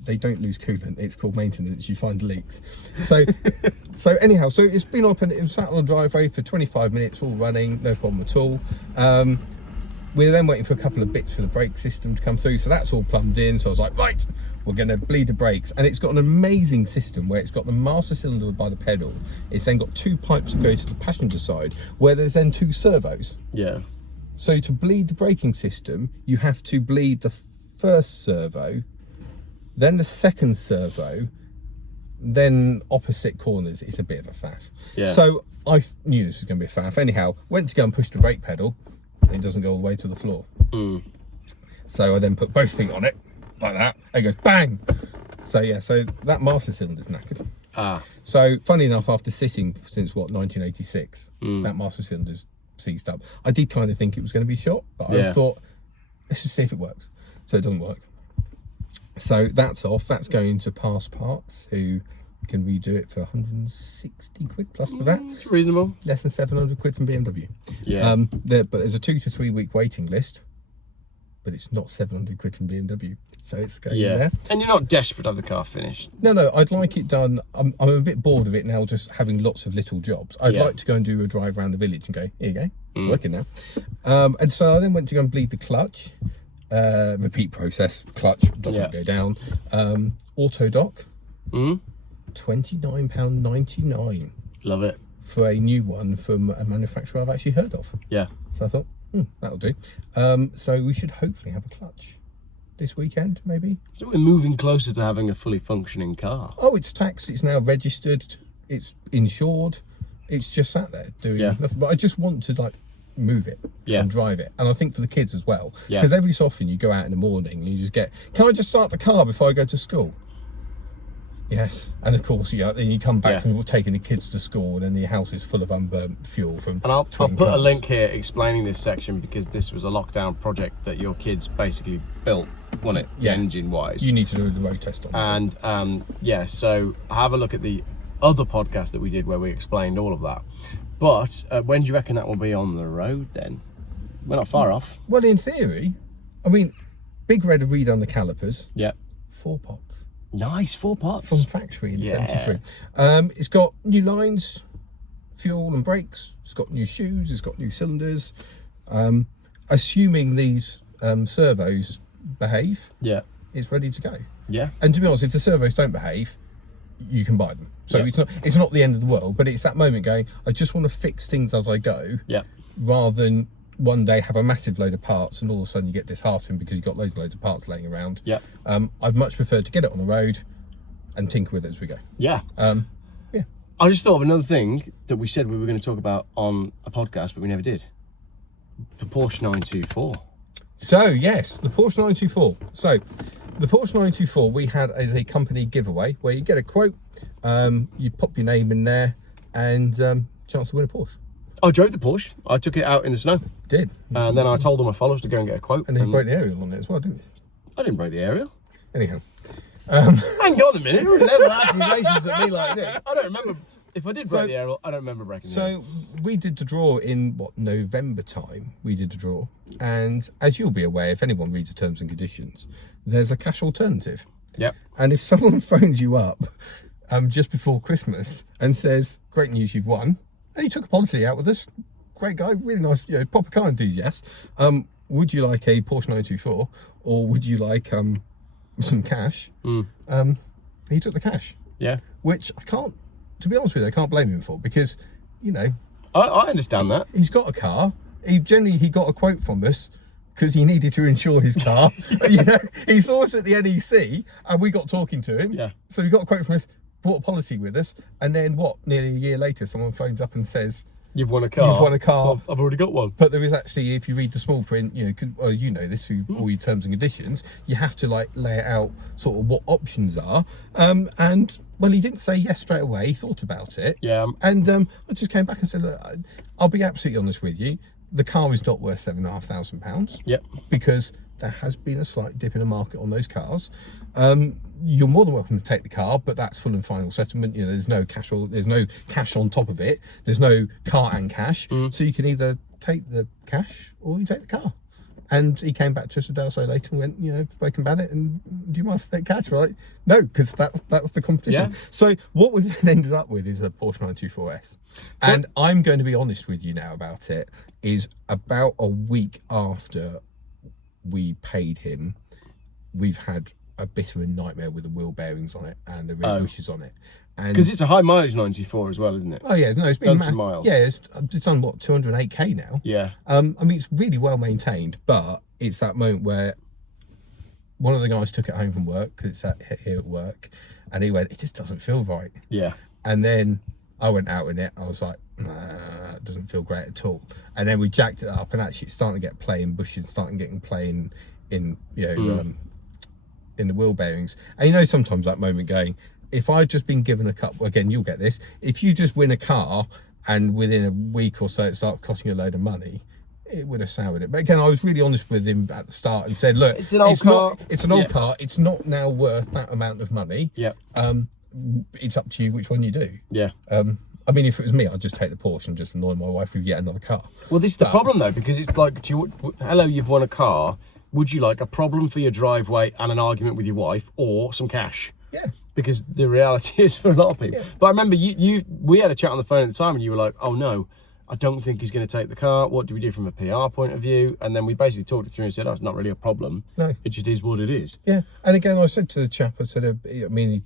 They don't lose coolant. It's called maintenance. You find leaks. So, anyhow, so it's been up and it was sat on the driveway for 25 minutes, all running, no problem at all. we're then waiting for a couple of bits for the brake system to come through, so that's all plumbed in. So I was like, right, we're going to bleed the brakes. And it's got an amazing system where it's got the master cylinder by the pedal. It's then got 2 pipes that go to the passenger side, where there's then 2 servos. Yeah. So to bleed the braking system, you have to bleed the first servo, then the second servo, then opposite corners. It's a bit of a faff. Yeah. So I knew this was going to be a faff. Anyhow, went to go and push the brake pedal. It doesn't go all the way to the floor. So I then put both feet on it like that. And it goes bang. So yeah, so that master cylinder's knackered. So funny enough, after sitting since what, 1986, that master cylinder's seized up. I did kind of think it was going to be shot, but I thought, let's just see if it works. So it doesn't work. So that's off. That's going to Pass Parts, who can redo it for 160 quid plus for that. It's reasonable. Less than 700 quid from BMW. Yeah. But there's a 2 to 3 week waiting list, but it's not 700 quid from BMW. So it's going there. And you're not desperate to have the car finished. No, I'd like it done. I'm a bit bored of it now, just having lots of little jobs. I'd like to go and do a drive around the village and go, here you go, working now. And so I then went to go and bleed the clutch. Repeat process, clutch doesn't go down. Auto dock, £29.99. Love it. For a new one from a manufacturer I've actually heard of. Yeah. So I thought, that'll do. So we should hopefully have a clutch this weekend, maybe. So we're moving closer to having a fully functioning car. Oh, it's taxed, it's now registered, it's insured. It's just sat there doing nothing. But I just want to like move it and drive it, and I think for the kids as well, because every so often you go out in the morning and you just get, can I just start the car before I go to school? Yes. And of course, then you come back from taking the kids to school and then your house is full of unburnt fuel from and I'll put a link here explaining this section, because this was a lockdown project that your kids basically built, wasn't it? Engine wise, you need to do the road test on and so have a look at the other podcast that we did where we explained all of that. But when do you reckon that will be on the road then? We're not far off. Well, in theory, I mean, Big Red have redone the calipers. 4 pots. Nice, 4 pots. From factory in 73. It's got new lines, fuel and brakes. It's got new shoes. It's got new cylinders. Assuming these servos behave, it's ready to go. And to be honest, if the servos don't behave, you can buy them. So it's not the end of the world, but it's that moment going, I just want to fix things as I go, rather than one day have a massive load of parts and all of a sudden you get disheartened because you've got loads of parts laying around. I'd much prefer to get it on the road and tinker with it as we go. I just thought of another thing that we said we were going to talk about on a podcast, but we never did. The Porsche 924. So yes, the Porsche 924. So the Porsche 924 we had as a company giveaway where you get a quote, you pop your name in there, and chance to win a Porsche. I drove the Porsche. I took it out in the snow. Did. And then I told all my followers to go and get a quote. And then you broke the aerial on it as well, didn't you? I didn't break the aerial. Anyhow. Hang on a minute. There were never accusations at me like this. I don't remember. If I did break the aerial, I don't remember breaking the aerial. So we did the draw in, November time. We did the draw. And as you'll be aware, if anyone reads the terms and conditions, there's a cash alternative. And if someone phones you up just before Christmas and says, great news, you've won, and you took a policy out with us, great guy, really nice, proper car enthusiast, would you like a Porsche 924 or would you like some cash? He took the cash. Which I can't, to be honest with you, I can't blame him for, because, I understand that. He's got a car. He got a quote from us because he needed to insure his car. He saw us at the NEC and we got talking to him. So he got a quote from us, bought a policy with us, and then nearly a year later, someone phones up and says, you've won a car. You've won a car. I've already got one. But there is actually, if you read the small print, this through all your terms and conditions, you have to lay it out sort of what options are. And well, he didn't say yes straight away. He thought about it. And I just came back and said, look, I'll be absolutely honest with you. The car is not worth £7,500. Because there has been a slight dip in the market on those cars. You're more than welcome to take the car, but that's full and final settlement. There's no cash, or there's no cash on top of it. There's no car and cash. So you can either take the cash or you take the car. And he came back to us a day or so later and went, you know, spoken about it, and do you mind if I take cash? We're like, no, because that's the competition. Yeah. So what we've then ended up with is a Porsche 924S. And I'm going to be honest with you now about it, is about a week after we paid him, we've had a bit of a nightmare with the wheel bearings on it and the rear bushes on it. Because it's a high mileage 94 as well, isn't it? Oh yeah, no, it's been done some miles. Yeah, it's on what, 208k now. Yeah. I mean, it's really well maintained, but it's that moment where one of the guys took it home from work, because it's here at work, and he went, it just doesn't feel right. Yeah. And then I went out in it. I was like, nah, it doesn't feel great at all. And then we jacked it up, and actually it's starting to get play in bushes, starting getting play in you know, in the wheel bearings. And you know, sometimes that moment going, if I'd just been given a cut, again, you'll get this, if you just win a car and within a week or so it starts costing you a load of money, it would have soured it. But again, I was really honest with him at the start and said, look, it's an old car. It's an old car. It's not now worth that amount of money. Yeah. It's up to you which one you do. Yeah. I mean, if it was me, I'd just take the Porsche and just annoy my wife with yet another car. Well, this is the problem though, because it's like, hello, you've won a car. Would you like a problem for your driveway and an argument with your wife, or some cash? Yeah. Because the reality is, for a lot of people. Yeah. But I remember we had a chat on the phone at the time, and you were like, oh no, I don't think he's going to take the car. What do we do from a PR point of view? And then we basically talked it through and said, oh, it's not really a problem. No. It just is what it is. Yeah. And again, I said to the chap, I said, I mean,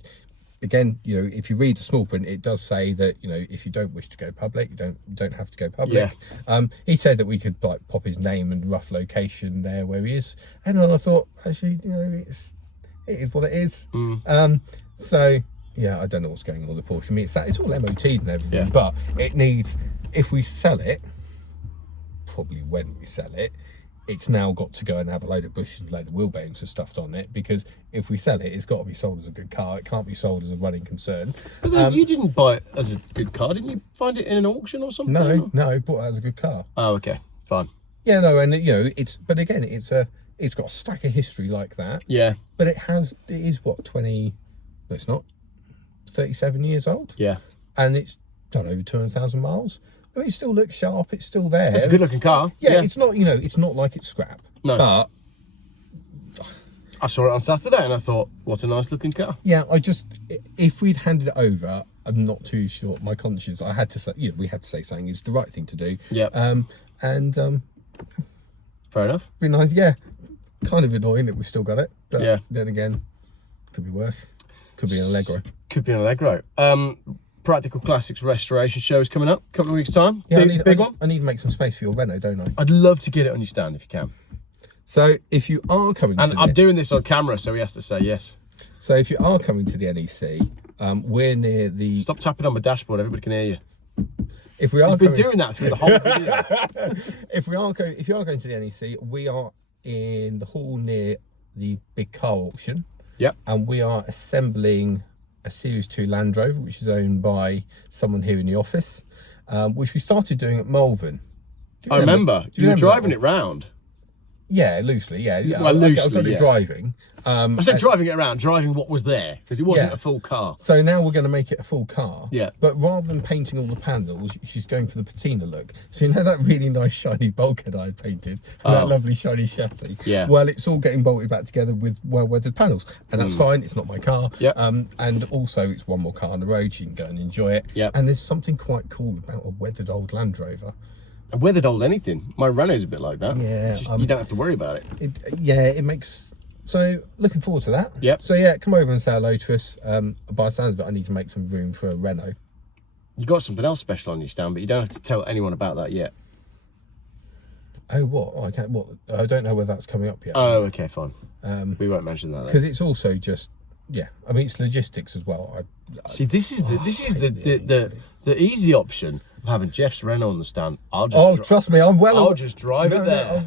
again, you know, if you read the small print, it does say that, you know, if you don't wish to go public, you don't have to go public. Yeah. He said that we could like pop his name and rough location there where he is. And then I thought, actually, you know, it is what it is. So yeah, I don't know what's going on with the Porsche. I mean, it's all MOT'd and everything, but it needs, if we sell it, probably when we sell it, it's now got to go and have a load of bushes and a load of wheel bearings and stuff on it, because if we sell it, it's got to be sold as a good car. It can't be sold as a running concern. But then you didn't buy it as a good car, didn't you? Find it in an auction or something? No, bought it as a good car. Oh, okay, fine. Yeah, no, and you know, but again, it's got a stack of history like that. Yeah. But it is what, 20? No, it's not. 37 years old. Yeah. And it's done over 200,000 miles. I mean, it still looks sharp. It's still there. It's a good looking car. Yeah, it's not, you know, it's not like it's scrap. No. But I saw it on Saturday and I thought, what a nice looking car. Yeah, if we'd handed it over, I'm not too sure. My conscience, I had to say, you know, we had to say something is the right thing to do. Yeah. Fair enough. Be nice. Yeah. Kind of annoying that we still got it. But yeah. Then again, could be worse. Could be an Allegro. Could be an Allegro. Practical Classics restoration show is coming up a couple of weeks' time. Yeah, big one. I need to make some space for your Renault, don't I? I'd love to get it on your stand if you can. So if you are coming and I'm doing this on camera, so he has to say yes. So if you are coming to the NEC, we're near the... Stop tapping on my dashboard, everybody can hear you. If we are He's been doing that through the whole video. If you are going to the NEC, we are in the hall near the big car auction. Yep. And we are assembling a Series 2 Land Rover, which is owned by someone here in the office, which we started doing at Malvern. I remember. You were driving it round. Yeah, loosely, yeah. Well, loosely, I got it driving. I said driving it around, driving what was there, because it wasn't a full car. So now we're going to make it a full car. Yeah. But rather than painting all the panels, she's going for the patina look. So you know that really nice shiny bulkhead I had painted, and that lovely shiny chassis? Yeah. Well, it's all getting bolted back together with well-weathered panels, and that's fine. It's not my car. Yeah. And also it's one more car on the road. You can go and enjoy it. Yeah. And there's something quite cool about a weathered old Land Rover. A weathered old anything. My Renault's a bit like that. Yeah. Just, you don't have to worry about it. It makes... So looking forward to that. Yep. So yeah, come over and say hello to us. By the sounds of it, I need to make some room for a Renault. You got something else special on your stand, but you don't have to tell anyone about that yet. Oh, what? Oh, I can't. What? I don't know whether that's coming up yet. Oh, okay, fine. We won't mention that because it's also just I mean, it's logistics as well. See, this is the easy option of having Geoff's Renault on the stand. Trust me, I'll just drive it there.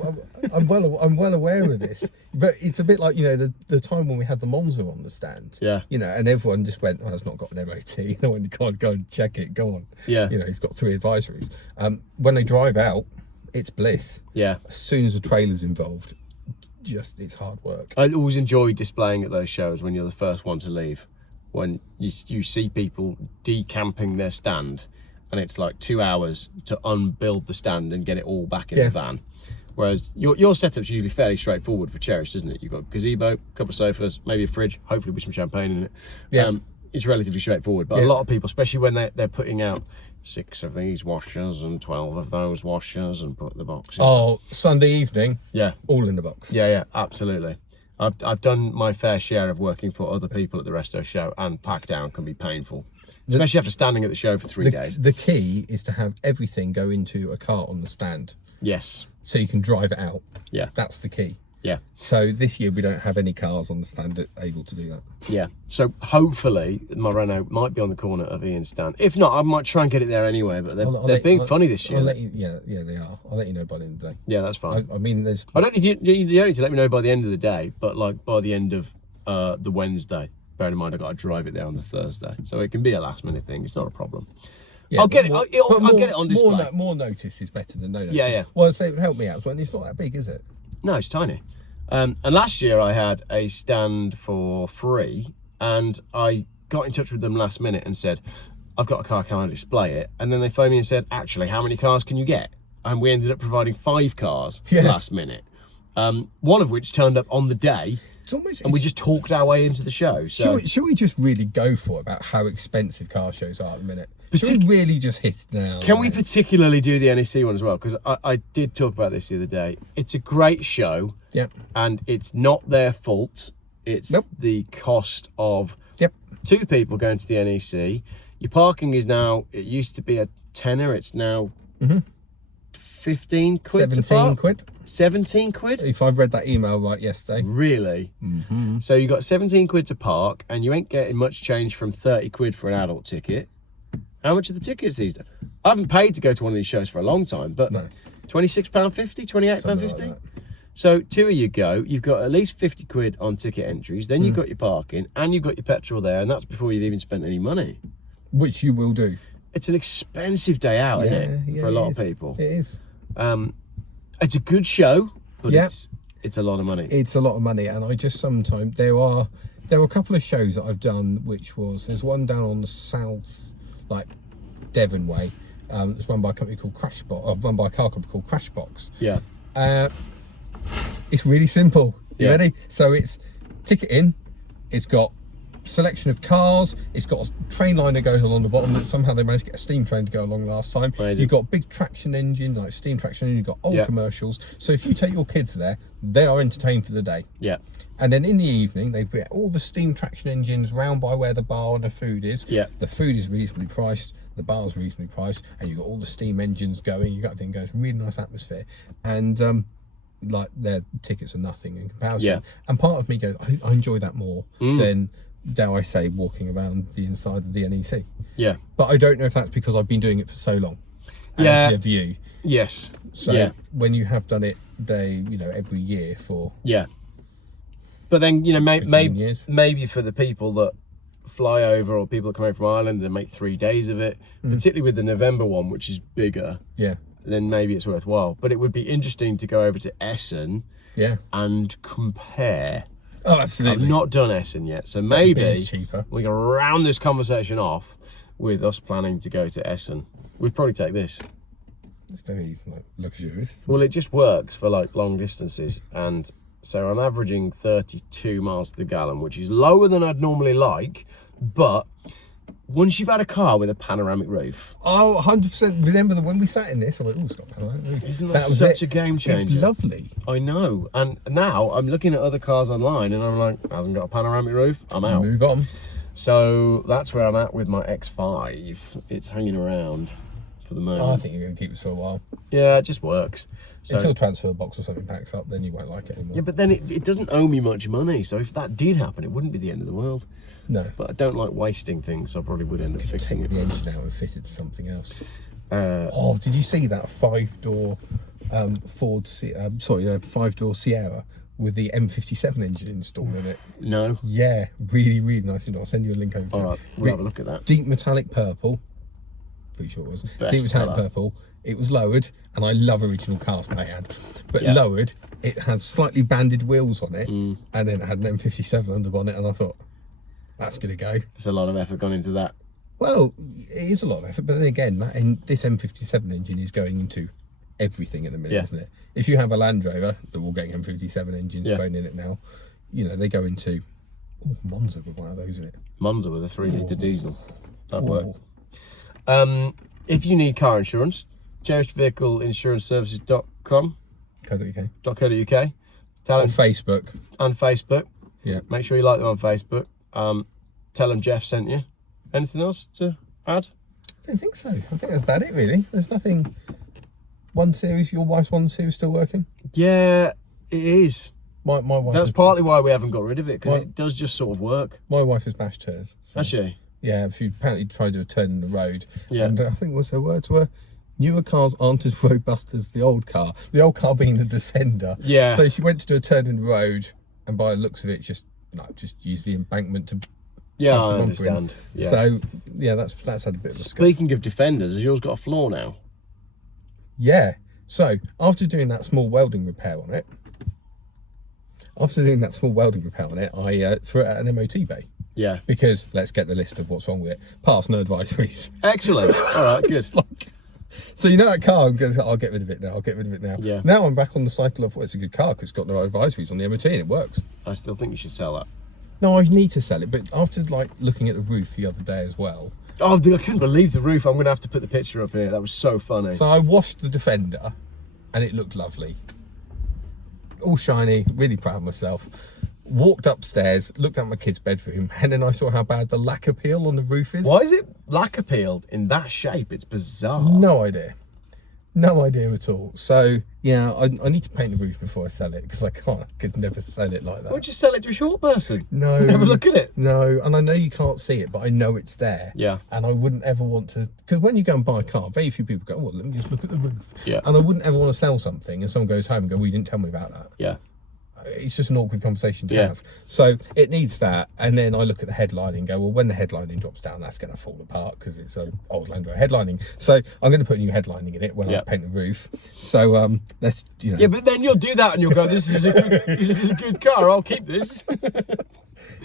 I'm well aware of this, but it's a bit like, you know, the time when we had the Monza on the stand. Yeah. You know, and everyone just went, "Oh, it's not got an MOT." You know, and you can't go and check it. Go on. Yeah. You know, he's got 3 advisories. When they drive out, it's bliss. Yeah. As soon as the trailer's involved, it's hard work. I always enjoy displaying at those shows when you're the first one to leave, when you see people decamping their stand, and it's like 2 hours to unbuild the stand and get it all back in the van. Whereas your setup's usually fairly straightforward for Cherished, isn't it? You've got a gazebo, a couple of sofas, maybe a fridge, hopefully with some champagne in it. Yeah. It's relatively straightforward, but a lot of people, especially when they're putting out 6 of these washers and 12 of those washers and put the box in. Oh, Sunday evening. Yeah. All in the box. Yeah, absolutely. I've done my fair share of working for other people at the resto show, and pack down can be painful, especially after standing at the show for 3 days. The key is to have everything go into a cart on the stand. Yes. So you can drive it out. Yeah. That's the key. Yeah. So this year we don't have any cars on the stand able to do that. Yeah. So hopefully my Renault might be on the corner of Ian's stand. If not, I might try and get it there anyway. But they're being funny this year. Yeah, they are. I'll let you know by the end of the day. Yeah, that's fine. I mean, there's. I don't need you don't need to let me know by the end of the day, but like by the end of the Wednesday. Bear in mind, I've got to drive it there on the Thursday, so it can be a last minute thing. It's not a problem. Yeah, I'll get it. I'll get it on display. More notice is better than no notice. Yeah. Well, so it would help me out. Well, it's not that big, is it? No, it's tiny. And last year I had a stand for free, and I got in touch with them last minute and said, I've got a car, can I display it? And then they phoned me and said, actually, how many cars can you get? And we ended up providing 5 cars last minute. One of which turned up on the day. And we just talked our way into the show. So should we just really go for about how expensive car shows are at the minute? Should we really just hit it now? Can we particularly do the NEC one as well? Because I did talk about this the other day. It's a great show. Yep. And it's not their fault. It's the cost of 2 people going to the NEC. Your parking is now, it used to be a tenner. It's now 15 quid 17 quid. 17 quid? If I've read that email right yesterday. Really? So you got 17 quid to park, and you ain't getting much change from 30 quid for an adult ticket. How much are the tickets these days? I haven't paid to go to one of these shows for a long time, but £26.50, £28.50. Like so 2 of you go, you've got at least 50 quid on ticket entries, then you've got your parking, and you've got your petrol there, and that's before you've even spent any money. Which you will do. It's an expensive day out, isn't it? For a lot of people. It is. It's a good show, but it's a lot of money. It's a lot of money, and I just sometimes there were a couple of shows that I've done, which was there's one down on the south, like Devon way. It's run by a company called run by a car company called Crashbox. Yeah. It's really simple. You ready? So it's ticket in. It's got selection of cars. It's got a train line that goes along the bottom that somehow they managed to get a steam train to go along last time. Amazing. You've got big traction engine, like steam traction engine. You've got old commercials. So if you take your kids there, they are entertained for the day. Yeah. And then in the evening, they put all the steam traction engines round by where the bar and the food is. Yeah. The food is reasonably priced. The bar's reasonably priced, and you've got all the steam engines going. You got everything going. It's a really nice atmosphere, and like their tickets are nothing in comparison. Yeah. And part of me goes, I enjoy that more than, dare I say, walking around the inside of the NEC. Yeah. But I don't know if that's because I've been doing it for so long. Yeah. As a view. Yes. So when you have done it, every year for But then maybe for the people that fly over or people that come over from Ireland and make 3 days of it, particularly with the November one, which is bigger. Yeah. Then maybe it's worthwhile. But it would be interesting to go over to Essen and compare. Oh, absolutely. I've not done Essen yet, so maybe it's cheaper. we can round this conversation off with us planning to go to Essen. We'd probably take this. It's very luxurious. Well, it just works for like long distances, and so I'm averaging 32 miles to the gallon, which is lower than I'd normally like, but once you've had a car with a panoramic roof. Oh, 100%. Remember when we sat in this, I went, oh, it's got panoramic roof. Isn't that such a game changer? It's lovely. I know. And now I'm looking at other cars online and I'm like, hasn't got a panoramic roof, I'm out. Move on. So that's where I'm at with my X5. It's hanging around for the moment. Oh, I think you're going to keep this for a while. Yeah, it just works. So, until transfer box or something packs up, then you won't like it anymore. Yeah, but then it doesn't owe me much money. So if that did happen, it wouldn't be the end of the world. No. But I don't like wasting things, so I probably would end up fixing it. The engine out and fit it to something else. Oh, did you see that 5-door five-door Sierra with the M57 engine installed in it? No. Yeah, really, really nice. I'll send you a link over to it. All right, we'll have a look at that. Deep metallic purple. Pretty sure it was. Best deep metallic purple. It was lowered, and I love original cars they had, but lowered, it had slightly banded wheels on it, and then it had an M57 under bonnet, and I thought, that's going to go. There's a lot of effort gone into that. Well, it is a lot of effort, but then again, this M57 engine is going into everything at the minute, Yeah. isn't it? If you have a Land Rover, they're all getting M57 engines Yeah. thrown in it now. You know, they go into Monza with one of those in it. Monza with a 3-litre diesel. That'd Ooh. work. If you need car insurance, Cherished Vehicle Insurance Services.com. .co.uk. Tell On them Facebook. on Facebook. Yeah. Make sure you like them on Facebook. Tell them Geoff sent you. Anything else to add? I don't think so. I think that's about it, really. There's nothing. One series, your wife's one series still working? Yeah, it is. My wife. That's partly why we haven't got rid of it, because it does just sort of work. My wife has bashed hers. So. Has she? Yeah, she apparently tried to turn in the road. Yeah. And I think her words were, newer cars aren't as robust as the old car. The old car being the Defender. Yeah. So she went to do a turn in the road, and by the looks of it, just use the embankment to. Yeah, pass the I bumper understand. in. Yeah. So yeah, that's had a bit of a scuff. Speaking of Defenders, has yours got a floor now? Yeah. So after doing that small welding repair on it, I threw it at an MOT bay. Yeah. Because let's get the list of what's wrong with it. Pass, no advisories. Excellent. All right, good. So you know that car, I'll get rid of it now. Yeah. Now I'm back on the cycle of, well, it's a good car because it's got no advisories on the MOT and it works. I still think you should sell that. No, I need to sell it, but after like looking at the roof the other day as well. Oh, I couldn't believe the roof. I'm going to have to put the picture up here. That was so funny. So I washed the Defender and it looked lovely. All shiny, really proud of myself. Walked upstairs, looked at my kid's bedroom, and then I saw how bad the lacquer peel on the roof is. Why is it lacquer peeled in that shape? It's bizarre. No idea. No idea at all. So yeah, I need to paint the roof before I sell it because I could never sell it like that. Why don't you sell it to a short person? No. Never look at it. No, and I know you can't see it, but I know it's there. Yeah. And I wouldn't ever want to, because when you go and buy a car, very few people go, oh, well, let me just look at the roof. Yeah. And I wouldn't ever want to sell something and someone goes home and go, well, you didn't tell me about that. Yeah. It's just an awkward conversation to Yeah. have. So it needs that. And then I look at the headlining and go, well, when the headlining drops down, that's going to fall apart because it's an old Land Rover headlining. So I'm going to put a new headlining in it when I paint the roof. So let's, you know. Yeah, but then you'll do that and you'll go, this is a good car, I'll keep this.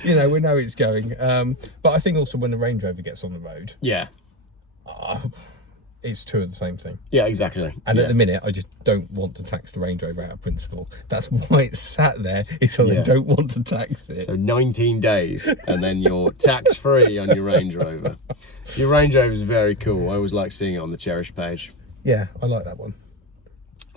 You know, we know it's going. But I think also when the Range Rover gets on the road, Yeah. it's two of the same thing. Yeah, exactly. And at the minute, I just don't want to tax the Range Rover out of principle. That's why it's sat there. It's because I don't want to tax it. So 19 days and then you're tax-free on your Range Rover. Your Range Rover is very cool. I always like seeing it on the Cherished page. Yeah, I like that one.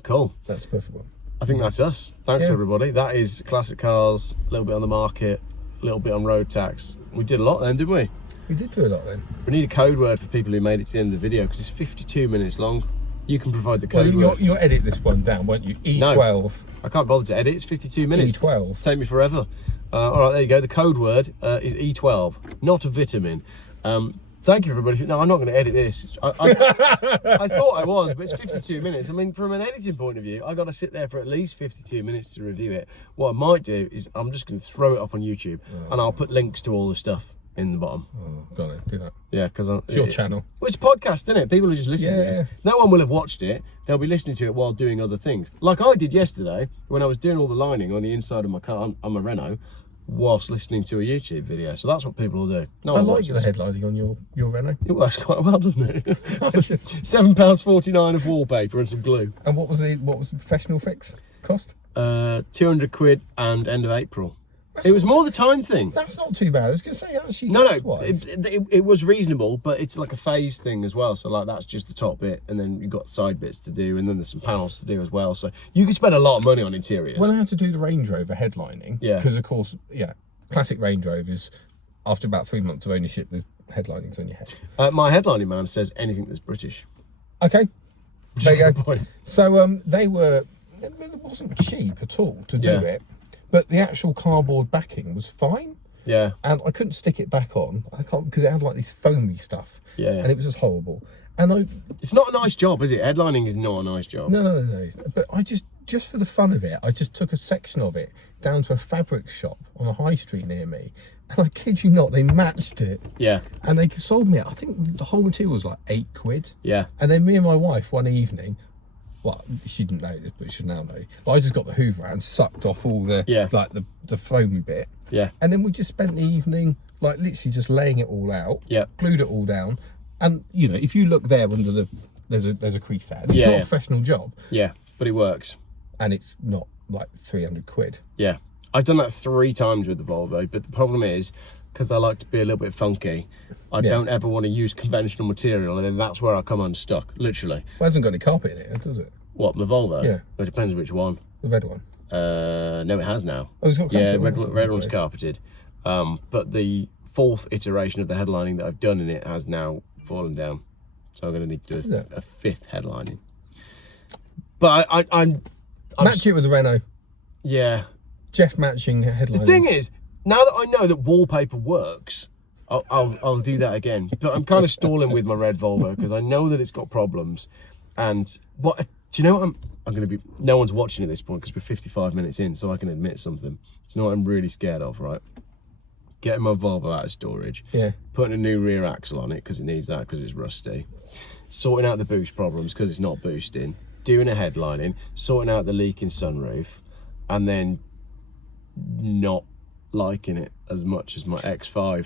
Cool. That's a perfect one. I think that's us. Thanks, everybody. That is classic cars, a little bit on the market, a little bit on road tax. We did a lot then, didn't we? We did do a lot then. We need a code word for people who made it to the end of the video because it's 52 minutes long. You can provide the code word. You'll edit this one down, won't you? E12. No, I can't bother to edit. It's 52 minutes. E12. Take me forever. All right, there you go. The code word is E12, not a vitamin. Thank you, everybody. No, I'm not going to edit this. I thought I was, but it's 52 minutes. I mean, from an editing point of view, I got to sit there for at least 52 minutes to review it. What I might do is I'm just going to throw it up on YouTube, and I'll put links to all the stuff in the bottom. Oh, go on, do that. Yeah, because it's your channel. Well, it's a podcast, isn't it? People are just listening to this. No one will have watched it. They'll be listening to it while doing other things. Like I did yesterday when I was doing all the lining on the inside of my car on my Renault, whilst listening to a YouTube video. So that's what people will do. I like the headlining on your Renault. It works quite well, doesn't it? £7.49 of wallpaper and some glue. And what was the professional fix cost? 200 quid and end of April. It was more the time thing. That's not too bad. I was going to say, actually, no, it was reasonable, but it's like a phase thing as well. So like that's just the top bit, and then you've got side bits to do, and then there's some panels to do as well. So you can spend a lot of money on interiors. When I had to do the Range Rover headlining, because of course, classic Range Rovers, after about 3 months of ownership, the headlining's on your head. My headlining man says anything that's British. Okay, there you go. Point. So it wasn't cheap at all to do it. But the actual cardboard backing was fine. Yeah. And I couldn't stick it back on. I can't, because it had like this foamy stuff. Yeah. And it was just horrible. And it's not a nice job, is it? Headlining is not a nice job. No. But I just for the fun of it, I just took a section of it down to a fabric shop on a high street near me. And I kid you not, they matched it. Yeah. And they sold me it. I think the whole material was like £8. Yeah. And then me and my wife one evening, well, she didn't know this, but she now know. But I just got the Hoover out and sucked off all the like the foamy bit. Yeah. And then we just spent the evening like literally just laying it all out. Yeah. Glued it all down. And you know, if you look there under the there's a crease there. And it's Yeah, not yeah. a professional job. Yeah, but it works. And it's not like 300 quid. Yeah. I've done that 3 times with the Volvo, but the problem is, because I like to be a little bit funky, I don't ever want to use conventional material, and then that's where I come unstuck, literally. Well, it hasn't got any carpet in it, does it? What, the Volvo? Yeah. Well, it depends which one. The red one. No, it has now. Oh, it's got Yeah, carpet. red one's carpeted. But the 4th iteration of the headlining that I've done in it has now fallen down. So I'm going to need to do a 5th headlining. But I'm match it with the Renault. Yeah. Geoff matching headlines. The thing is, now that I know that wallpaper works, I'll do that again. But I'm kind of stalling with my red Volvo because I know that it's got problems. And what do you know? What I'm going to be. No one's watching at this point because we're 55 minutes in, so I can admit something. Do you know what I'm really scared of? Right, getting my Volvo out of storage. Yeah. Putting a new rear axle on it because it needs that because it's rusty. Sorting out the boost problems because it's not boosting. Doing a headlining. Sorting out the leaking sunroof, and then not liking it as much as my X5.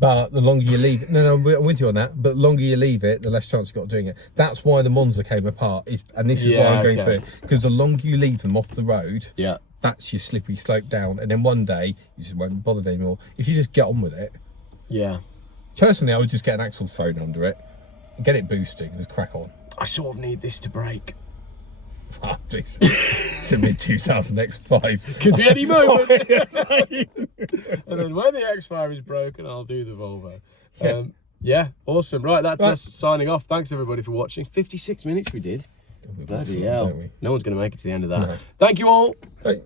But the longer you leave it, no, I'm with you on that. But the longer you leave it, the less chance you've got of doing it. That's why the Monza came apart. And this is why I'm going through it. Because the longer you leave them off the road, that's your slippery slope down. And then one day, you just won't be bothered anymore. If you just get on with it. Yeah. Personally, I would just get an axle thrown under it, get it boosting, and just crack on. I sort of need this to break. It's a mid-2000 X5. Could be any moment. And then when the X5 is broken, I'll do the Volvo. Yeah, awesome. Right, that's us signing off. Thanks, everybody, for watching. 56 minutes we did. Bloody hell. No one's going to make it to the end of that. No. Thank you all. Hey.